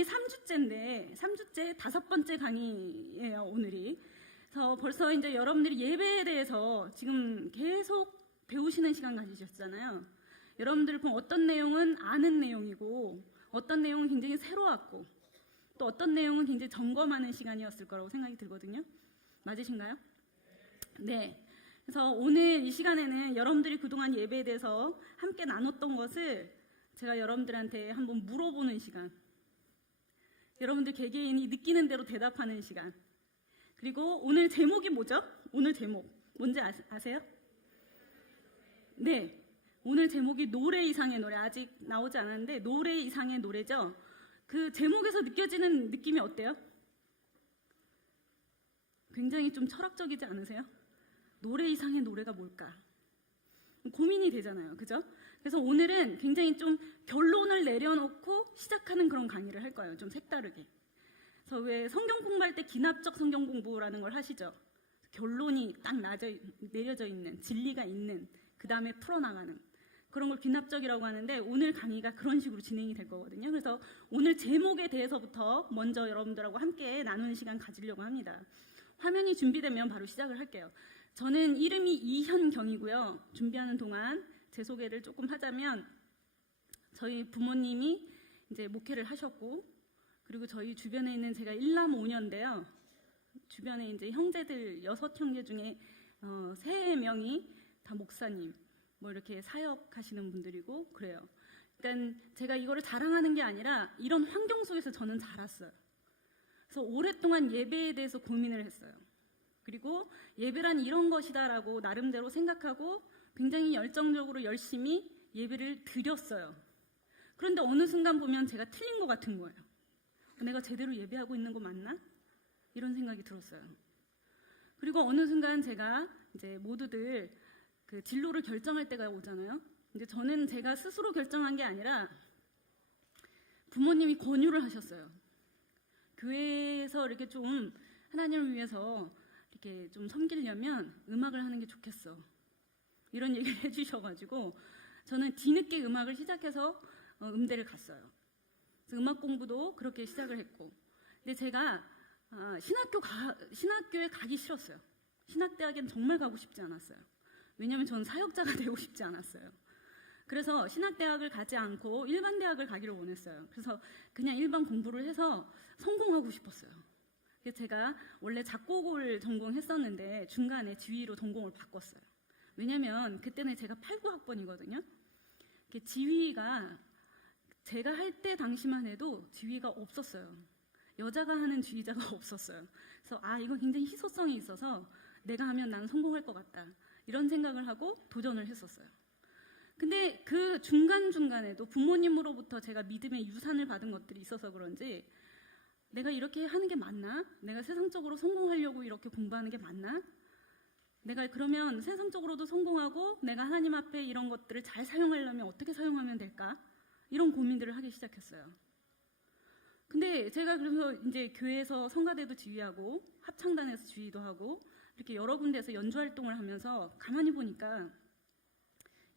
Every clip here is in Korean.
오늘이 3주째인데 3주째 5번째 강의예요, 오늘이. 그래서 벌써 이제 여러분들이 예배에 대해서 지금 계속 배우시는 시간 가지셨잖아요. 여러분들 그럼 어떤 내용은 아는 내용이고 어떤 내용은 굉장히 새로웠고 또 어떤 내용은 굉장히 점검하는 시간이었을 거라고 생각이 들거든요. 맞으신가요? 네. 그래서 오늘 이 시간에는 여러분들이 그동안 예배에 대해서 함께 나눴던 것을 제가 여러분들한테 한번 물어보는 시간, 여러분들 개개인이 느끼는 대로 대답하는 시간, 그리고 오늘 제목이 뭐죠? 오늘 제목 뭔지 아세요? 네, 오늘 제목이 노래 이상의 노래. 아직 나오지 않았는데 노래 이상의 노래죠. 그 제목에서 느껴지는 느낌이 어때요? 굉장히 좀 철학적이지 않으세요? 노래 이상의 노래가 뭘까? 고민이 되잖아요, 그죠? 그래서 오늘은 굉장히 좀 결론을 내려놓고 시작하는 그런 강의를 할 거예요. 좀 색다르게. 그래서 왜 성경 공부할 때 기납적 성경 공부라는 걸 하시죠? 결론이 딱 내려져 있는, 진리가 있는, 그 다음에 풀어나가는 그런 걸 기납적이라고 하는데, 오늘 강의가 그런 식으로 진행이 될 거거든요. 그래서 오늘 제목에 대해서부터 먼저 여러분들하고 함께 나누는 시간 가지려고 합니다. 화면이 준비되면 바로 시작을 할게요. 저는 이름이 이현경이고요. 준비하는 동안 제 소개를 조금 하자면, 저희 부모님이 이제 목회를 하셨고, 그리고 저희 주변에 있는 제가 1남 5녀인데요. 주변에 이제 형제들 6형제 중에 3명이 다 목사님, 뭐 이렇게 사역하시는 분들이고 그래요. 그러니까 제가 이거를 자랑하는 게 아니라 이런 환경 속에서 저는 자랐어요. 그래서 오랫동안 예배에 대해서 고민을 했어요. 그리고 예배란 이런 것이다라고 나름대로 생각하고 굉장히 열정적으로 열심히 예배를 드렸어요. 그런데 어느 순간 보면 제가 틀린 것 같은 거예요. 내가 제대로 예배하고 있는 거 맞나? 이런 생각이 들었어요. 그리고 어느 순간 제가 이제 모두들 그 진로를 결정할 때가 오잖아요. 근데 저는 제가 스스로 결정한 게 아니라 부모님이 권유를 하셨어요. 교회에서 이렇게 좀 하나님을 위해서 이렇게 좀 섬기려면 음악을 하는 게 좋겠어. 이런 얘기를 해주셔가지고 저는 뒤늦게 음악을 시작해서 음대를 갔어요. 그래서 음악 공부도 그렇게 시작을 했고, 근데 제가 신학교에 가기 싫었어요. 신학대학엔 정말 가고 싶지 않았어요. 왜냐하면 저는 사역자가 되고 싶지 않았어요. 그래서 신학대학을 가지 않고 일반 대학을 가기를 원했어요. 그래서 그냥 일반 공부를 해서 성공하고 싶었어요. 그래서 제가 원래 작곡을 전공했었는데 중간에 지휘로 전공을 바꿨어요. 왜냐면 그때는 제가 89학번이거든요. 지휘가 제가 할 때 당시만 해도 지휘가 없었어요. 여자가 하는 지휘자가 없었어요. 그래서 이거 굉장히 희소성이 있어서 내가 하면 나는 성공할 것 같다. 이런 생각을 하고 도전을 했었어요. 근데 그 중간중간에도 부모님으로부터 제가 믿음의 유산을 받은 것들이 있어서 그런지 내가 이렇게 하는 게 맞나? 내가 세상적으로 성공하려고 이렇게 공부하는 게 맞나? 내가 그러면 세상적으로도 성공하고 내가 하나님 앞에 이런 것들을 잘 사용하려면 어떻게 사용하면 될까? 이런 고민들을 하기 시작했어요. 근데 제가 그래서 이제 교회에서 성가대도 지휘하고 합창단에서 지휘도 하고 이렇게 여러 군데에서 연주 활동을 하면서 가만히 보니까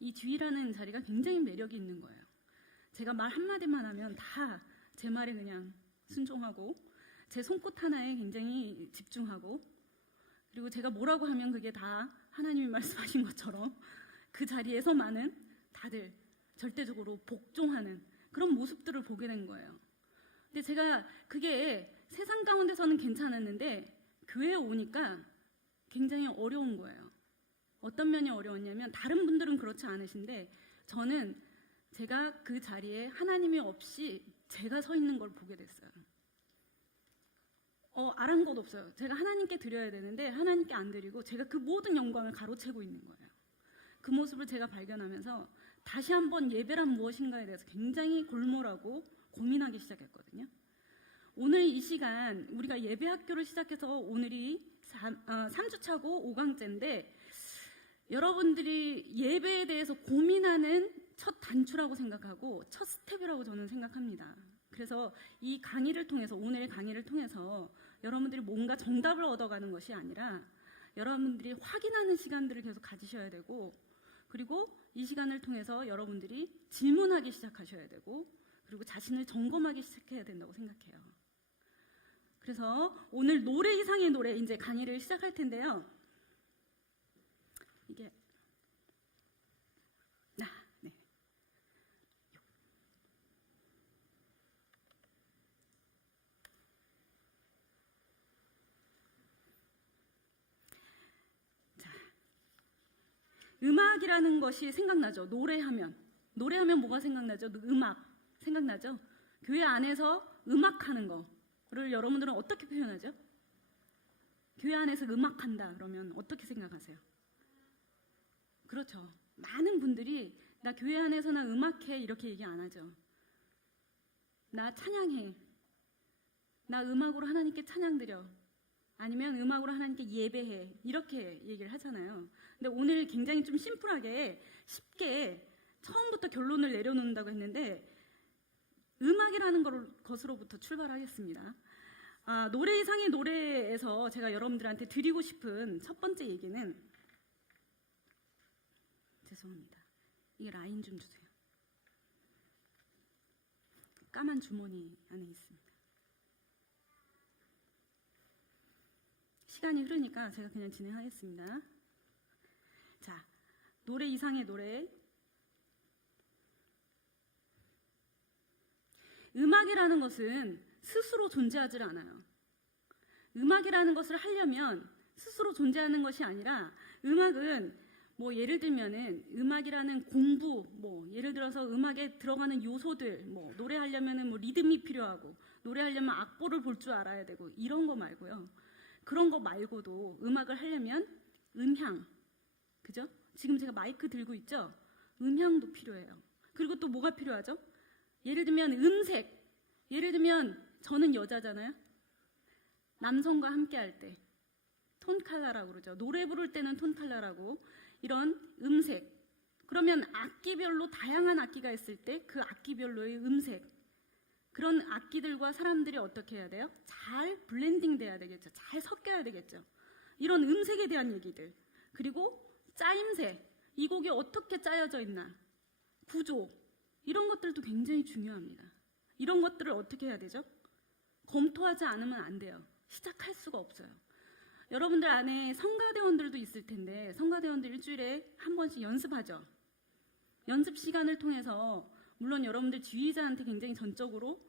이 지휘라는 자리가 굉장히 매력이 있는 거예요. 제가 말 한마디만 하면 다 제 말에 그냥 순종하고 제 손끝 하나에 굉장히 집중하고, 그리고 제가 뭐라고 하면 그게 다 하나님이 말씀하신 것처럼 그 자리에서만은 다들 절대적으로 복종하는 그런 모습들을 보게 된 거예요. 근데 제가 그게 세상 가운데서는 괜찮았는데 교회에 오니까 굉장히 어려운 거예요. 어떤 면이 어려웠냐면 다른 분들은 그렇지 않으신데 저는 제가 그 자리에 하나님이 없이 제가 서 있는 걸 보게 됐어요. 아랑곳 없어요. 제가 하나님께 드려야 되는데 하나님께 안 드리고 제가 그 모든 영광을 가로채고 있는 거예요. 그 모습을 제가 발견하면서 다시 한번 예배란 무엇인가에 대해서 굉장히 골몰하고 고민하기 시작했거든요. 오늘 이 시간 우리가 예배 학교를 시작해서 오늘이 3주차고 5강째인데 여러분들이 예배에 대해서 고민하는 첫 단추라고 생각하고 첫 스텝이라고 저는 생각합니다. 그래서 이 강의를 통해서, 오늘의 강의를 통해서 여러분들이 뭔가 정답을 얻어가는 것이 아니라 여러분들이 확인하는 시간들을 계속 가지셔야 되고, 그리고 이 시간을 통해서 여러분들이 질문하기 시작하셔야 되고, 그리고 자신을 점검하기 시작해야 된다고 생각해요. 그래서 오늘 노래 이상의 노래 이제 강의를 시작할 텐데요. 이게 네. 자, 음악이라는 것이 생각나죠. 노래하면 뭐가 생각나죠? 음악 생각나죠? 교회 안에서 음악하는 거를 여러분들은 어떻게 표현하죠? 교회 안에서 음악한다 그러면 어떻게 생각하세요? 그렇죠. 많은 분들이 나 교회 안에서 나 음악해 이렇게 얘기 안 하죠. 나 찬양해. 나 음악으로 하나님께 찬양 드려. 아니면 음악으로 하나님께 예배해. 이렇게 얘기를 하잖아요. 근데 오늘 굉장히 좀 심플하게 쉽게 처음부터 결론을 내려놓는다고 했는데 음악이라는 것으로부터 출발하겠습니다. 노래 이상의 노래에서 제가 여러분들한테 드리고 싶은 첫 번째 얘기는 죄송합니다. 이게 라인 좀 주세요. 까만 주머니 안에 있습니다. 시간이 흐르니까 제가 그냥 진행하겠습니다. 자, 노래 이상의 노래. 음악이라는 것은 스스로 존재하지 않아요. 음악이라는 것을 하려면 스스로 존재하는 것이 아니라 음악은 뭐 예를 들면은 음악이라는 공부, 뭐 예를 들어서 음악에 들어가는 요소들, 뭐 노래하려면은 뭐 리듬이 필요하고 노래하려면 악보를 볼 줄 알아야 되고 이런 거 말고요. 그런 거 말고도 음악을 하려면 음향, 그죠? 지금 제가 마이크 들고 있죠? 음향도 필요해요. 그리고 또 뭐가 필요하죠? 예를 들면 음색, 예를 들면 저는 여자잖아요. 남성과 함께 할 때 톤칼라라고 그러죠. 노래 부를 때는 톤칼라라고. 이런 음색. 그러면 악기별로 다양한 악기가 있을 때 그 악기별로의 음색. 그런 악기들과 사람들이 어떻게 해야 돼요? 잘 블렌딩 돼야 되겠죠. 잘 섞여야 되겠죠. 이런 음색에 대한 얘기들. 그리고 짜임새. 이 곡이 어떻게 짜여져 있나. 구조. 이런 것들도 굉장히 중요합니다. 이런 것들을 어떻게 해야 되죠? 검토하지 않으면 안 돼요. 시작할 수가 없어요. 여러분들 안에 성가대원들도 있을 텐데 성가대원들 일주일에 한 번씩 연습하죠. 연습 시간을 통해서 물론 여러분들 지휘자한테 굉장히 전적으로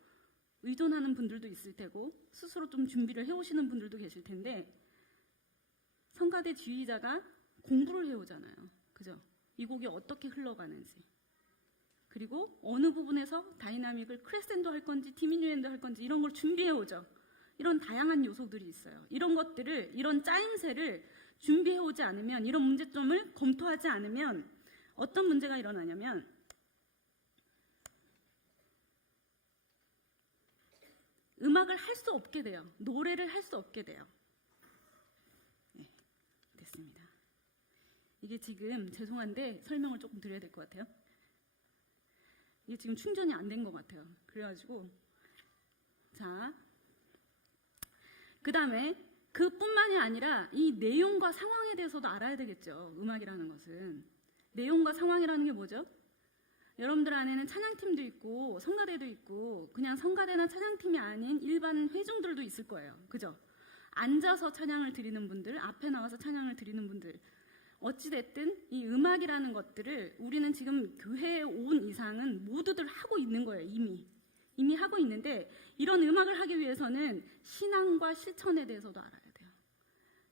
의존하는 분들도 있을 테고 스스로 좀 준비를 해오시는 분들도 계실 텐데 성가대 지휘자가 공부를 해오잖아요. 그죠? 이 곡이 어떻게 흘러가는지 그리고 어느 부분에서 다이나믹을 크레센도 할 건지 디미뉴엔도 할 건지 이런 걸 준비해오죠. 이런 다양한 요소들이 있어요. 이런 것들을, 이런 짜임새를 준비해오지 않으면, 이런 문제점을 검토하지 않으면 어떤 문제가 일어나냐면 음악을 할 수 없게 돼요. 노래를 할 수 없게 돼요. 네, 됐습니다. 이게 지금 죄송한데 설명을 조금 드려야 될 것 같아요. 이게 지금 충전이 안 된 것 같아요. 그래가지고 자, 그 다음에 그뿐만이 아니라 이 내용과 상황에 대해서도 알아야 되겠죠. 음악이라는 것은. 내용과 상황이라는 게 뭐죠? 여러분들 안에는 찬양팀도 있고 성가대도 있고 그냥 성가대나 찬양팀이 아닌 일반 회중들도 있을 거예요. 그죠? 앉아서 찬양을 드리는 분들, 앞에 나와서 찬양을 드리는 분들 어찌됐든 이 음악이라는 것들을 우리는 지금 교회에 온 이상은 모두들 하고 있는 거예요. 이미 하고 있는데 이런 음악을 하기 위해서는 신앙과 실천에 대해서도 알아야 돼요.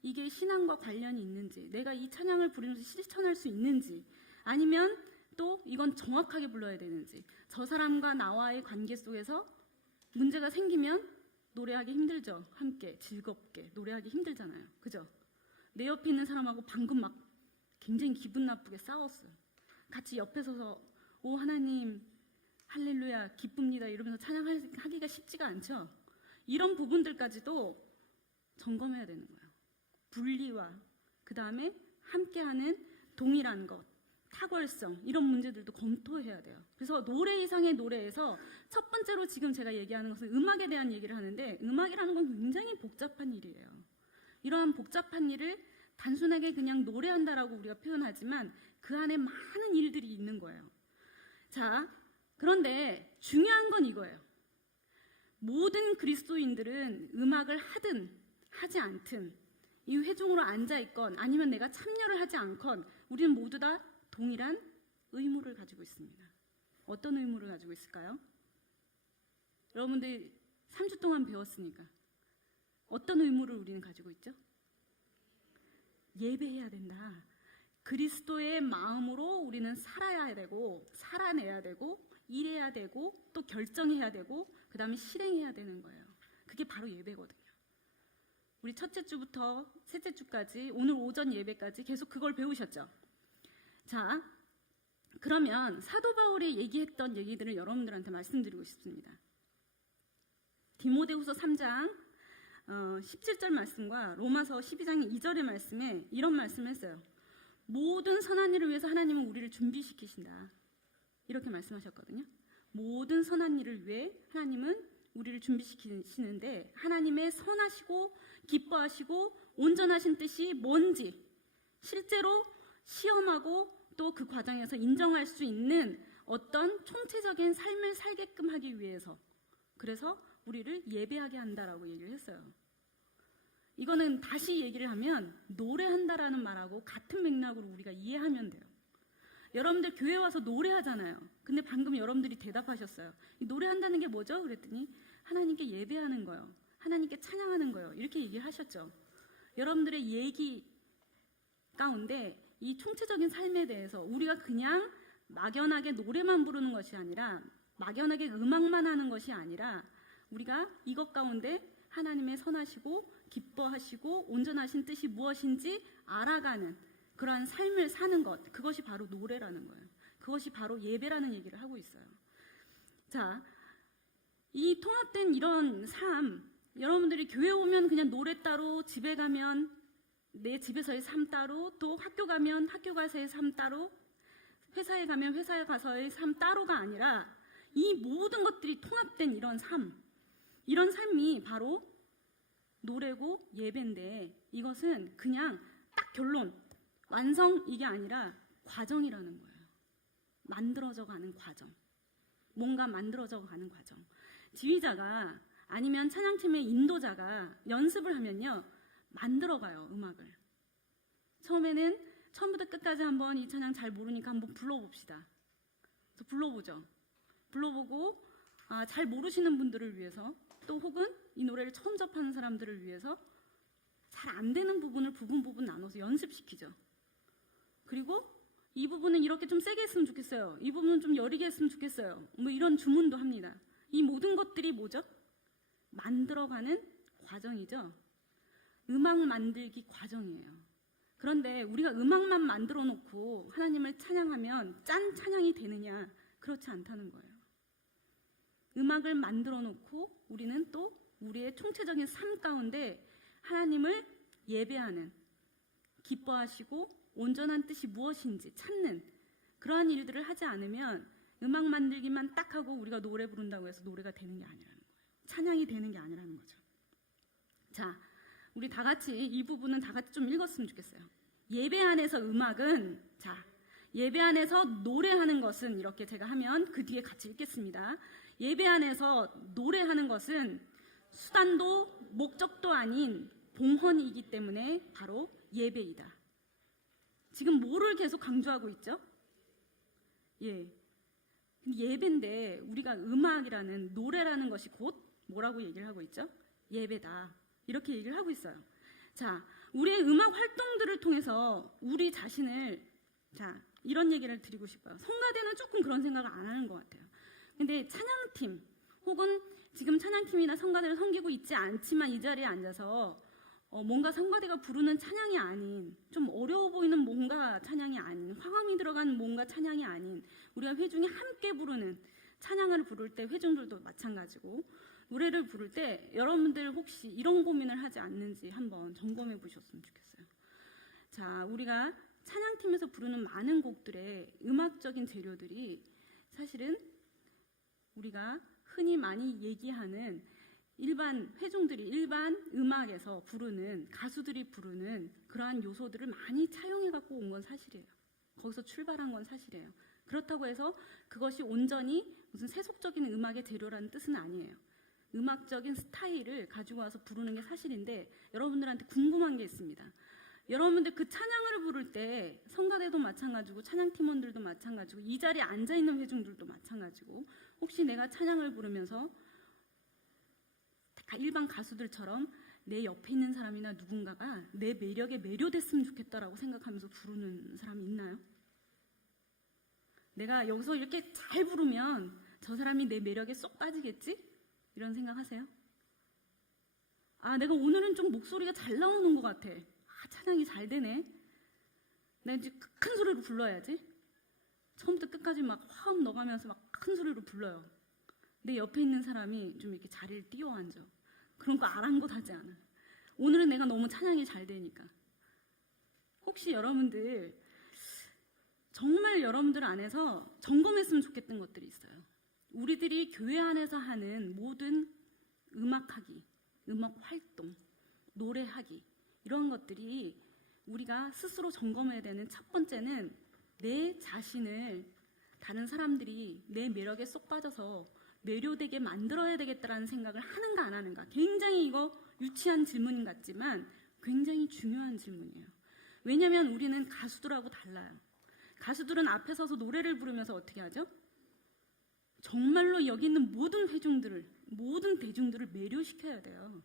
이게 신앙과 관련이 있는지 내가 이 찬양을 부르면서 실천할 수 있는지 아니면 또 이건 정확하게 불러야 되는지 저 사람과 나와의 관계 속에서 문제가 생기면 노래하기 힘들죠. 함께 즐겁게 노래하기 힘들잖아요. 그죠? 내 옆에 있는 사람하고 방금 막 굉장히 기분 나쁘게 싸웠어요. 같이 옆에 서서 오 하나님 할렐루야 기쁩니다 이러면서 찬양하기가 쉽지가 않죠. 이런 부분들까지도 점검해야 되는 거예요. 분리와 그 다음에 함께하는 동일한 것, 탁월성 이런 문제들도 검토해야 돼요. 그래서 노래 이상의 노래에서 첫 번째로 지금 제가 얘기하는 것은 음악에 대한 얘기를 하는데 음악이라는 건 굉장히 복잡한 일이에요. 이러한 복잡한 일을 단순하게 그냥 노래한다라고 우리가 표현하지만 그 안에 많은 일들이 있는 거예요. 자, 그런데 중요한 건 이거예요. 모든 그리스도인들은 음악을 하든 하지 않든 이 회중으로 앉아있건 아니면 내가 참여를 하지 않건 우리는 모두 다 동일한 의무를 가지고 있습니다. 어떤 의무를 가지고 있을까요? 여러분들 3주 동안 배웠으니까 어떤 의무를 우리는 가지고 있죠? 예배해야 된다. 그리스도의 마음으로 우리는 살아야 되고 살아내야 되고 일해야 되고 또 결정해야 되고 그 다음에 실행해야 되는 거예요. 그게 바로 예배거든요. 우리 첫째 주부터 셋째 주까지 오늘 오전 예배까지 계속 그걸 배우셨죠? 자, 그러면 사도 바울이 얘기했던 얘기들을 여러분들한테 말씀드리고 싶습니다. 디모데후서 3장 17절 말씀과 로마서 12장 2절의 말씀에 이런 말씀을 했어요. 모든 선한 일을 위해서 하나님은 우리를 준비시키신다. 이렇게 말씀하셨거든요. 모든 선한 일을 위해 하나님은 우리를 준비시키시는데 하나님의 선하시고 기뻐하시고 온전하신 뜻이 뭔지 실제로 시험하고 또 그 과정에서 인정할 수 있는 어떤 총체적인 삶을 살게끔 하기 위해서 그래서 우리를 예배하게 한다라고 얘기를 했어요. 이거는 다시 얘기를 하면 노래한다라는 말하고 같은 맥락으로 우리가 이해하면 돼요. 여러분들 교회 와서 노래하잖아요. 근데 방금 여러분들이 대답하셨어요. 이 노래한다는 게 뭐죠? 그랬더니 하나님께 예배하는 거예요. 하나님께 찬양하는 거예요. 이렇게 얘기를 하셨죠. 여러분들의 얘기 가운데 이 총체적인 삶에 대해서 우리가 그냥 막연하게 노래만 부르는 것이 아니라 막연하게 음악만 하는 것이 아니라 우리가 이것 가운데 하나님의 선하시고 기뻐하시고 온전하신 뜻이 무엇인지 알아가는 그러한 삶을 사는 것, 그것이 바로 노래라는 거예요. 그것이 바로 예배라는 얘기를 하고 있어요. 자, 이 통합된 이런 삶, 여러분들이 교회 오면 그냥 노래 따로, 집에 가면 내 집에서의 삶 따로, 또 학교 가면 학교 가서의 삶 따로, 회사에 가면 회사에 가서의 삶 따로가 아니라 이 모든 것들이 통합된 이런 삶, 이런 삶이 바로 노래고 예배인데 이것은 그냥 딱 결론, 완성 이게 아니라 과정이라는 거예요. 만들어져 가는 과정. 뭔가 만들어져 가는 과정. 지휘자가 아니면 찬양팀의 인도자가 연습을 하면요. 만들어가요, 음악을. 처음에는 처음부터 끝까지 한번 이 찬양 잘 모르니까 한번 불러봅시다. 그래서 불러보죠. 불러보고 잘 모르시는 분들을 위해서 또 혹은 이 노래를 처음 접하는 사람들을 위해서 잘 안 되는 부분을 부분 나눠서 연습시키죠. 그리고 이 부분은 이렇게 좀 세게 했으면 좋겠어요. 이 부분은 좀 여리게 했으면 좋겠어요. 뭐 이런 주문도 합니다. 이 모든 것들이 뭐죠? 만들어가는 과정이죠. 음악 만들기 과정이에요. 그런데 우리가 음악만 만들어 놓고 하나님을 찬양하면 짠 찬양이 되느냐? 그렇지 않다는 거예요. 음악을 만들어 놓고 우리는 또 우리의 총체적인 삶 가운데 하나님을 예배하는, 기뻐하시고 온전한 뜻이 무엇인지 찾는 그러한 일들을 하지 않으면 음악 만들기만 딱 하고 우리가 노래 부른다고 해서 노래가 되는 게 아니라는 거예요. 찬양이 되는 게 아니라는 거죠. 자, 우리 다 같이 이 부분은 다 같이 좀 읽었으면 좋겠어요. 예배 안에서 음악은, 자, 예배 안에서 노래하는 것은 이렇게 제가 하면 그 뒤에 같이 읽겠습니다. 예배 안에서 노래하는 것은 수단도 목적도 아닌 봉헌이기 때문에 바로 예배이다. 지금 뭐를 계속 강조하고 있죠? 예배인데 우리가 음악이라는 노래라는 것이 곧 뭐라고 얘기를 하고 있죠? 예배다. 이렇게 얘기를 하고 있어요. 자, 우리의 음악 활동들을 통해서 우리 자신을 이런 얘기를 드리고 싶어요. 성가대는 조금 그런 생각을 안 하는 것 같아요. 근데 찬양팀 혹은 지금 찬양팀이나 성가대를 섬기고 있지 않지만 이 자리에 앉아서 뭔가 성가대가 부르는 찬양이 아닌 좀 어려워 보이는 뭔가 찬양이 아닌 화음이 들어간 뭔가 찬양이 아닌 우리가 회중이 함께 부르는 찬양을 부를 때 회중들도 마찬가지고 노래를 부를 때 여러분들 혹시 이런 고민을 하지 않는지 한번 점검해 보셨으면 좋겠어요. 자, 우리가 찬양팀에서 부르는 많은 곡들의 음악적인 재료들이 사실은 우리가 흔히 많이 얘기하는 일반 회중들이 일반 음악에서 부르는 가수들이 부르는 그러한 요소들을 많이 차용해 갖고 온 건 사실이에요. 거기서 출발한 건 사실이에요. 그렇다고 해서 그것이 온전히 무슨 세속적인 음악의 재료라는 뜻은 아니에요. 음악적인 스타일을 가지고 와서 부르는 게 사실인데, 여러분들한테 궁금한 게 있습니다. 여러분들 그 찬양을 부를 때 성가대도 마찬가지고 찬양팀원들도 마찬가지고 이 자리에 앉아있는 회중들도 마찬가지고, 혹시 내가 찬양을 부르면서 일반 가수들처럼 내 옆에 있는 사람이나 누군가가 내 매력에 매료됐으면 좋겠다라고 생각하면서 부르는 사람이 있나요? 내가 여기서 이렇게 잘 부르면 저 사람이 내 매력에 쏙 빠지겠지? 이런 생각하세요? 아, 내가 오늘은 좀 목소리가 잘 나오는 것 같아. 아, 찬양이 잘 되네. 나 이제 큰 소리로 불러야지. 처음부터 끝까지 막 화음 넣어가면서 막 큰 소리로 불러요. 내 옆에 있는 사람이 좀 이렇게 자리를 띄워앉아. 그런 거 아랑곳하지 않아. 오늘은 내가 너무 찬양이 잘 되니까. 혹시 여러분들 정말 여러분들 안에서 점검했으면 좋겠던 것들이 있어요. 우리들이 교회 안에서 하는 모든 음악하기, 음악 활동, 노래하기, 이런 것들이 우리가 스스로 점검해야 되는 첫 번째는 내 자신을 다른 사람들이 내 매력에 쏙 빠져서 매료되게 만들어야 되겠다라는 생각을 하는가 안 하는가. 굉장히 이거 유치한 질문 같지만 굉장히 중요한 질문이에요. 왜냐하면 우리는 가수들하고 달라요. 가수들은 앞에 서서 노래를 부르면서 어떻게 하죠? 정말로 여기 있는 모든 회중들을, 모든 대중들을 매료시켜야 돼요.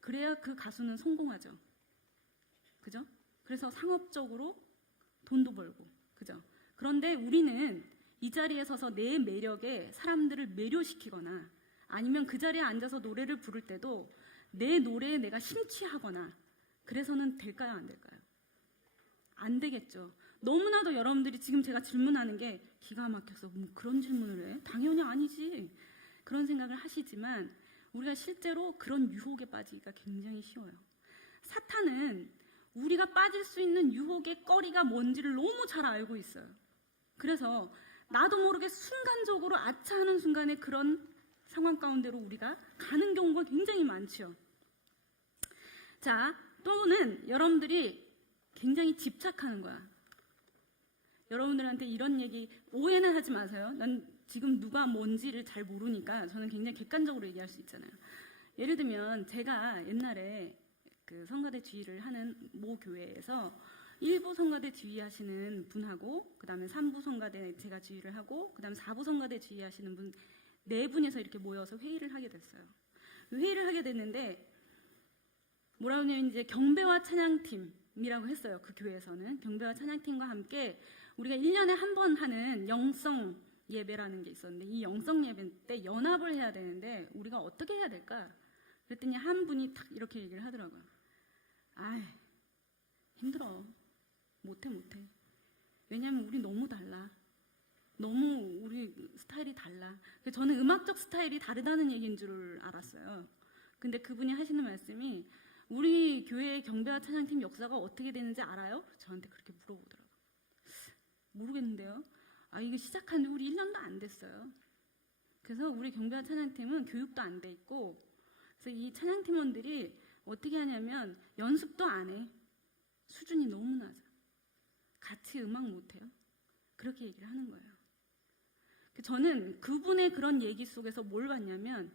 그래야 그 가수는 성공하죠. 그죠? 그래서 상업적으로 돈도 벌고, 그죠? 그런데 우리는 이 자리에 서서 내 매력에 사람들을 매료시키거나 아니면 그 자리에 앉아서 노래를 부를 때도 내 노래에 내가 심취하거나 그래서는 될까요? 안 될까요? 안 되겠죠. 너무나도 여러분들이 지금 제가 질문하는 게 기가 막혀서 뭐 그런 질문을 해? 당연히 아니지. 그런 생각을 하시지만 우리가 실제로 그런 유혹에 빠지기가 굉장히 쉬워요. 사탄은 우리가 빠질 수 있는 유혹의 꺼리가 뭔지를 너무 잘 알고 있어요. 그래서 나도 모르게 순간적으로 아차하는 순간에 그런 상황 가운데로 우리가 가는 경우가 굉장히 많죠. 자, 또는 여러분들이 굉장히 집착하는 거야. 여러분들한테 이런 얘기 오해는 하지 마세요. 난 지금 누가 뭔지를 잘 모르니까 저는 굉장히 객관적으로 얘기할 수 있잖아요. 예를 들면 제가 옛날에 그 성가대 지휘를 하는 모 교회에서 1부 성가대 지휘하시는 분하고 그 다음에 3부 성가대 제가 지휘를 하고 그 다음에 4부 성가대 지휘하시는 분 네 분이서 이렇게 모여서 회의를 하게 됐어요. 회의를 하게 됐는데 뭐라고 하냐면 이제 경배와 찬양팀이라고 했어요. 그 교회에서는 경배와 찬양팀과 함께 우리가 1년에 한 번 하는 영성 예배라는 게 있었는데 이 영성 예배 때 연합을 해야 되는데 우리가 어떻게 해야 될까? 그랬더니 한 분이 딱 이렇게 얘기를 하더라고요. 아이, 힘들어. 못해. 왜냐면 우리 너무 달라. 너무 우리 스타일이 달라. 저는 음악적 스타일이 다르다는 얘기인 줄 알았어요. 근데 그분이 하시는 말씀이 우리 교회의 경배와 찬양팀 역사가 어떻게 되는지 알아요? 저한테 그렇게 물어보더라고요. 모르겠는데요. 아, 이거 시작한 지 우리 1년도 안 됐어요. 그래서 우리 경배와 찬양팀은 교육도 안 돼 있고 그래서 이 찬양팀원들이 어떻게 하냐면 연습도 안 해. 수준이 너무 낮아. 같이 음악 못해요. 그렇게 얘기를 하는 거예요. 저는 그분의 그런 얘기 속에서 뭘 봤냐면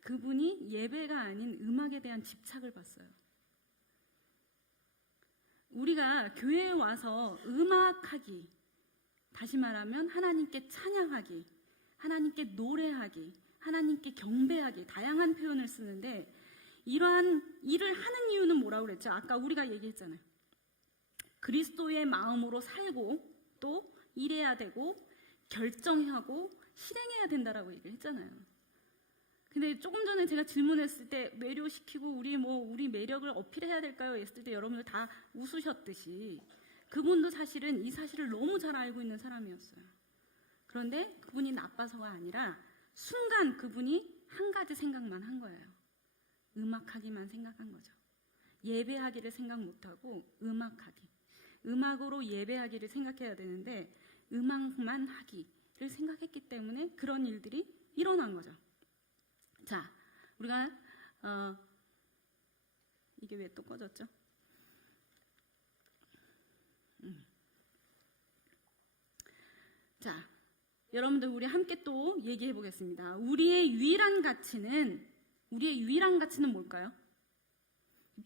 그분이 예배가 아닌 음악에 대한 집착을 봤어요. 우리가 교회에 와서 음악하기, 다시 말하면 하나님께 찬양하기, 하나님께 노래하기, 하나님께 경배하기, 다양한 표현을 쓰는데 이러한 일을 하는 이유는 뭐라고 그랬죠? 아까 우리가 얘기했잖아요. 그리스도의 마음으로 살고 또 일해야 되고 결정하고 실행해야 된다라고 얘기를 했잖아요. 근데 조금 전에 제가 질문했을 때 매료시키고 우리 매력을 어필해야 될까요? 했을 때 여러분들 다 웃으셨듯이 그분도 사실은 이 사실을 너무 잘 알고 있는 사람이었어요. 그런데 그분이 나빠서가 아니라 순간 그분이 한 가지 생각만 한 거예요. 음악하기만 생각한 거죠. 예배하기를 생각 못하고 음악하기. 음악으로 예배하기를 생각해야 되는데 음악만 하기를 생각했기 때문에 그런 일들이 일어난 거죠. 자, 우리가 이게 왜 또 꺼졌죠? 자, 여러분들 우리 함께 또 얘기해 보겠습니다. 우리의 유일한 가치는 뭘까요?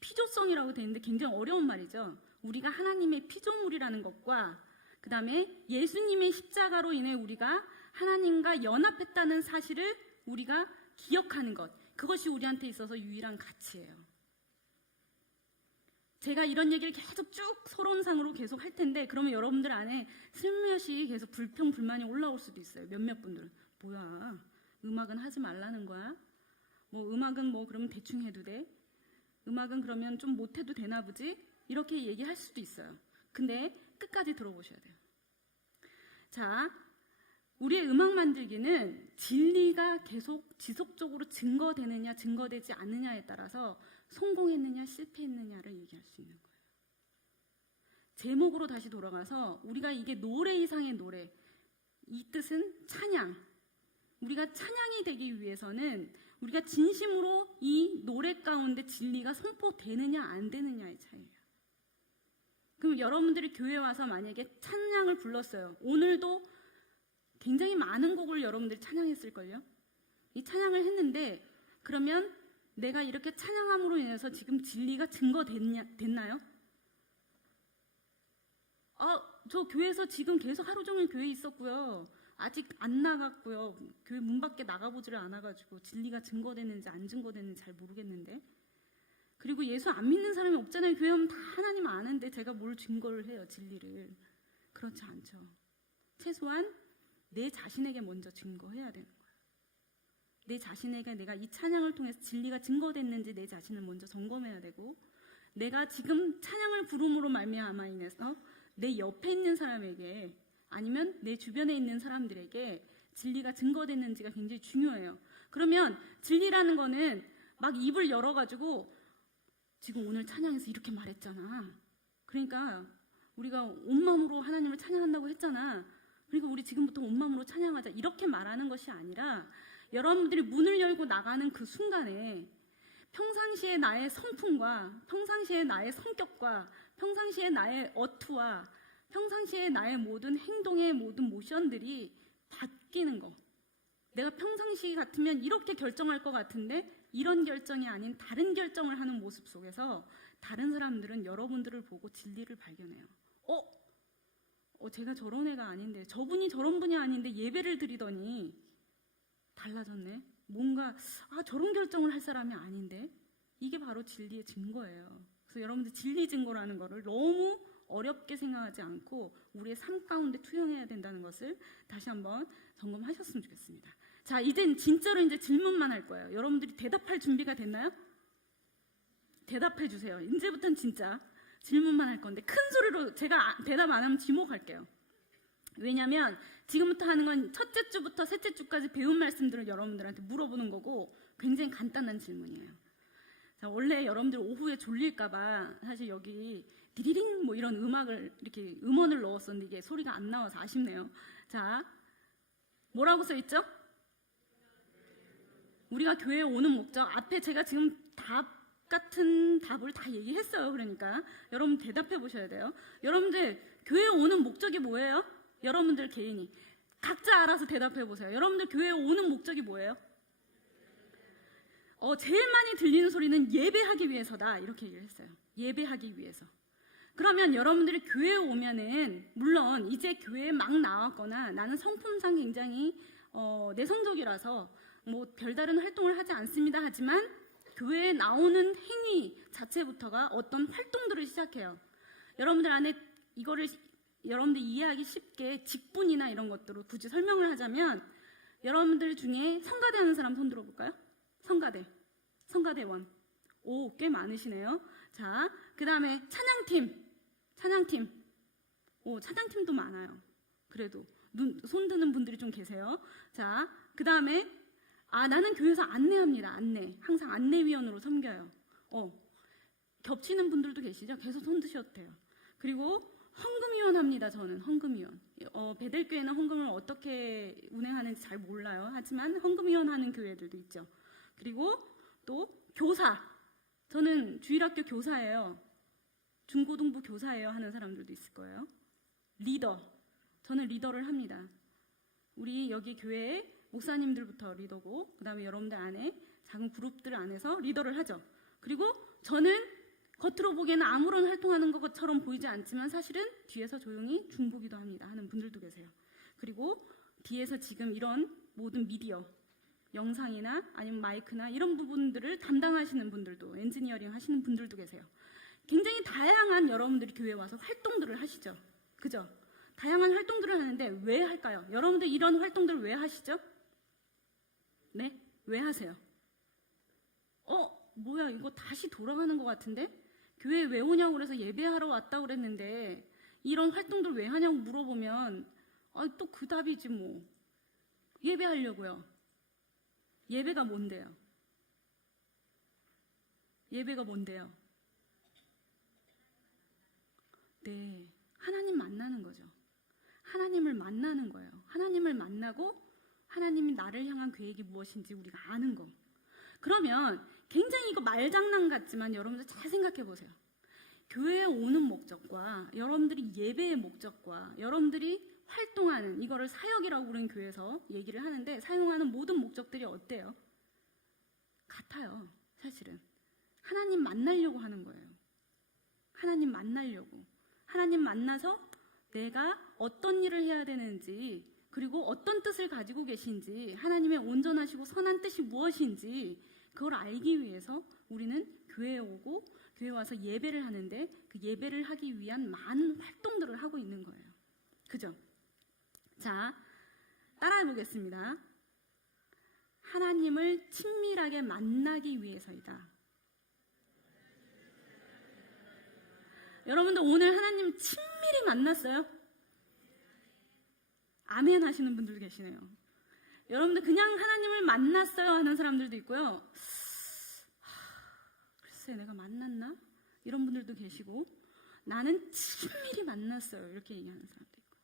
피조성이라고 되어 있는데 굉장히 어려운 말이죠. 우리가 하나님의 피조물이라는 것과 그 다음에 예수님의 십자가로 인해 우리가 하나님과 연합했다는 사실을 우리가 기억하는 것, 그것이 우리한테 있어서 유일한 가치예요. 제가 이런 얘기를 계속 쭉 서론상으로 계속 할 텐데 그러면 여러분들 안에 슬며시 계속 불평, 불만이 올라올 수도 있어요. 몇몇 분들은 뭐야, 음악은 하지 말라는 거야? 뭐 음악은 뭐 그러면 대충 해도 돼? 음악은 그러면 좀 못해도 되나 보지? 이렇게 얘기할 수도 있어요. 근데 끝까지 들어보셔야 돼요. 자, 우리의 음악 만들기는 진리가 계속 지속적으로 증거되느냐 증거되지 않느냐에 따라서 성공했느냐 실패했느냐를 얘기할 수 있는 거예요. 제목으로 다시 돌아가서 우리가 이게 노래 이상의 노래, 이 뜻은 찬양. 우리가 찬양이 되기 위해서는 우리가 진심으로 이 노래 가운데 진리가 선포되느냐 안 되느냐의 차이예요. 그럼 여러분들이 교회 와서 만약에 찬양을 불렀어요. 오늘도 굉장히 많은 곡을 여러분들이 찬양했을걸요. 이 찬양을 했는데 그러면 내가 이렇게 찬양함으로 인해서 지금 진리가 증거됐나요? 저 교회에서 지금 계속 하루 종일 교회에 있었고요. 아직 안 나갔고요. 교회 문 밖에 나가보지를 않아가지고 진리가 증거됐는지 안 증거됐는지 잘 모르겠는데. 그리고 예수 안 믿는 사람이 없잖아요. 교회 오면 다 하나님 아는데 제가 뭘 증거를 해요, 진리를. 그렇지 않죠. 최소한 내 자신에게 먼저 증거해야 되는 거예요. 내 자신에게 내가 이 찬양을 통해서 진리가 증거됐는지 내 자신을 먼저 점검해야 되고, 내가 지금 찬양을 부름으로 말미암아 인해서 내 옆에 있는 사람에게 아니면 내 주변에 있는 사람들에게 진리가 증거됐는지가 굉장히 중요해요. 그러면 진리라는 거는 막 입을 열어가지고 지금 오늘 찬양에서 이렇게 말했잖아. 그러니까 우리가 온 마음으로 하나님을 찬양한다고 했잖아. 그러니까 우리 지금부터 온 마음으로 찬양하자. 이렇게 말하는 것이 아니라 여러분들이 문을 열고 나가는 그 순간에 평상시에 나의 성품과 평상시에 나의 성격과 평상시에 나의 어투와 평상시에 나의 모든 행동의 모든 모션들이 바뀌는 거. 내가 평상시 같으면 이렇게 결정할 것 같은데 이런 결정이 아닌 다른 결정을 하는 모습 속에서 다른 사람들은 여러분들을 보고 진리를 발견해요. 제가 저런 애가 아닌데, 저분이 저런 분이 아닌데 예배를 드리더니 달라졌네. 뭔가 저런 결정을 할 사람이 아닌데. 이게 바로 진리의 증거예요. 그래서 여러분들 진리 증거라는 거를 너무 어렵게 생각하지 않고 우리의 삶 가운데 투영해야 된다는 것을 다시 한번 점검하셨으면 좋겠습니다. 자, 이젠 진짜로 이제 질문만 할 거예요. 여러분들이 대답할 준비가 됐나요? 대답해 주세요. 이제부터는 진짜 질문만 할 건데 큰 소리로, 제가 대답 안 하면 지목할게요. 왜냐면 지금부터 하는 건 첫째 주부터 셋째 주까지 배운 말씀들을 여러분들한테 물어보는 거고 굉장히 간단한 질문이에요. 자, 원래 여러분들 오후에 졸릴까봐 사실 여기 디리링 뭐 이런 음악을 이렇게 음원을 넣었었는데 이게 소리가 안 나와서 아쉽네요. 자, 뭐라고 써 있죠? 우리가 교회에 오는 목적, 앞에 제가 지금 같은 답을 다 얘기했어요. 그러니까 여러분 대답해 보셔야 돼요. 여러분들 교회에 오는 목적이 뭐예요? 여러분들 개인이 각자 알아서 대답해 보세요. 여러분들 교회에 오는 목적이 뭐예요? 제일 많이 들리는 소리는 예배하기 위해서다, 이렇게 얘기를 했어요. 예배하기 위해서. 그러면 여러분들이 교회에 오면은 물론 이제 교회에 막 나왔거나 나는 성품상 굉장히 내성적이라서 뭐 별다른 활동을 하지 않습니다 하지만 교회에 나오는 행위 자체부터가 어떤 활동들을 시작해요. 여러분들 안에 이거를 여러분들 이해하기 쉽게 직분이나 이런 것들을 굳이 설명을 하자면, 여러분들 중에 성가대 하는 사람 손 들어볼까요? 성가대원. 오, 꽤 많으시네요. 자, 그 다음에 찬양팀. 오, 찬양팀도 많아요. 그래도 손 드는 분들이 좀 계세요. 자, 그 다음에 나는 교회에서 안내합니다. 항상 안내위원으로 섬겨요. 겹치는 분들도 계시죠? 계속 손 드셔도 돼요. 그리고 헌금위원 합니다. 저는 헌금위원. 베델교회는 헌금을 어떻게 운행하는지 잘 몰라요. 하지만 헌금위원 하는 교회들도 있죠. 그리고 또 교사. 저는 주일학교 교사예요. 중고등부 교사예요 하는 사람들도 있을 거예요. 리더. 저는 리더를 합니다. 우리 여기 교회에 목사님들부터 리더고 그다음에 여러분들 안에 작은 그룹들 안에서 리더를 하죠. 그리고 저는 겉으로 보기에는 아무런 활동하는 것처럼 보이지 않지만 사실은 뒤에서 조용히 중보기도 합니다 하는 분들도 계세요. 그리고 뒤에서 지금 이런 모든 미디어, 영상이나 아니면 마이크나 이런 부분들을 담당하시는 분들도, 엔지니어링 하시는 분들도 계세요. 굉장히 다양한 여러분들이 교회에 와서 활동들을 하시죠. 그죠? 다양한 활동들을 하는데 왜 할까요? 여러분들 이런 활동들을 왜 하시죠? 네? 왜 하세요? 뭐야 이거 다시 돌아가는 것 같은데? 교회에 왜 오냐고 그래서 예배하러 왔다고 그랬는데 이런 활동들 왜 하냐고 물어보면 또 그 답이지 뭐. 예배하려고요. 예배가 뭔데요? 예배가 뭔데요? 네, 하나님 만나는 거죠. 하나님을 만나는 거예요. 하나님을 만나고 하나님이 나를 향한 계획이 무엇인지 우리가 아는 거. 그러면 굉장히 이거 말장난 같지만 여러분들 잘 생각해 보세요. 교회에 오는 목적과 여러분들이 예배의 목적과 여러분들이 활동하는 이거를 사역이라고 우리는 교회에서 얘기를 하는데 사용하는 모든 목적들이 어때요? 같아요. 사실은 하나님 만나려고 하는 거예요. 하나님 만나려고. 하나님 만나서 내가 어떤 일을 해야 되는지 그리고 어떤 뜻을 가지고 계신지 하나님의 온전하시고 선한 뜻이 무엇인지 그걸 알기 위해서 우리는 교회에 오고 교회에 와서 예배를 하는데 그 예배를 하기 위한 많은 활동들을 하고 있는 거예요. 그죠? 자, 따라해 보겠습니다. 하나님을 친밀하게 만나기 위해서이다. 여러분들 오늘 하나님 친밀히 만났어요? 아멘 하시는 분들 계시네요. 여러분들 그냥 하나님을 만났어요 하는 사람들도 있고요. 글쎄 내가 만났나? 이런 분들도 계시고 나는 친밀히 만났어요 이렇게 얘기하는 사람도 있고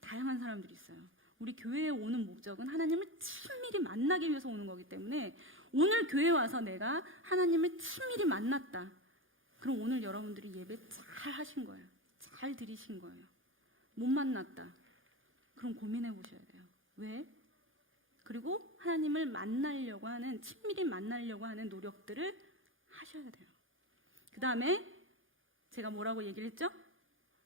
다양한 사람들이 있어요. 우리 교회에 오는 목적은 하나님을 친밀히 만나기 위해서 오는 거기 때문에 오늘 교회에 와서 내가 하나님을 친밀히 만났다. 그럼 오늘 여러분들이 예배 잘 하신 거예요. 잘 드리신 거예요. 못 만났다. 그럼 고민해 보셔야 돼요. 왜? 그리고 하나님을 만나려고 하는, 친밀히 만나려고 하는 노력들을 하셔야 돼요. 그 다음에 제가 뭐라고 얘기를 했죠?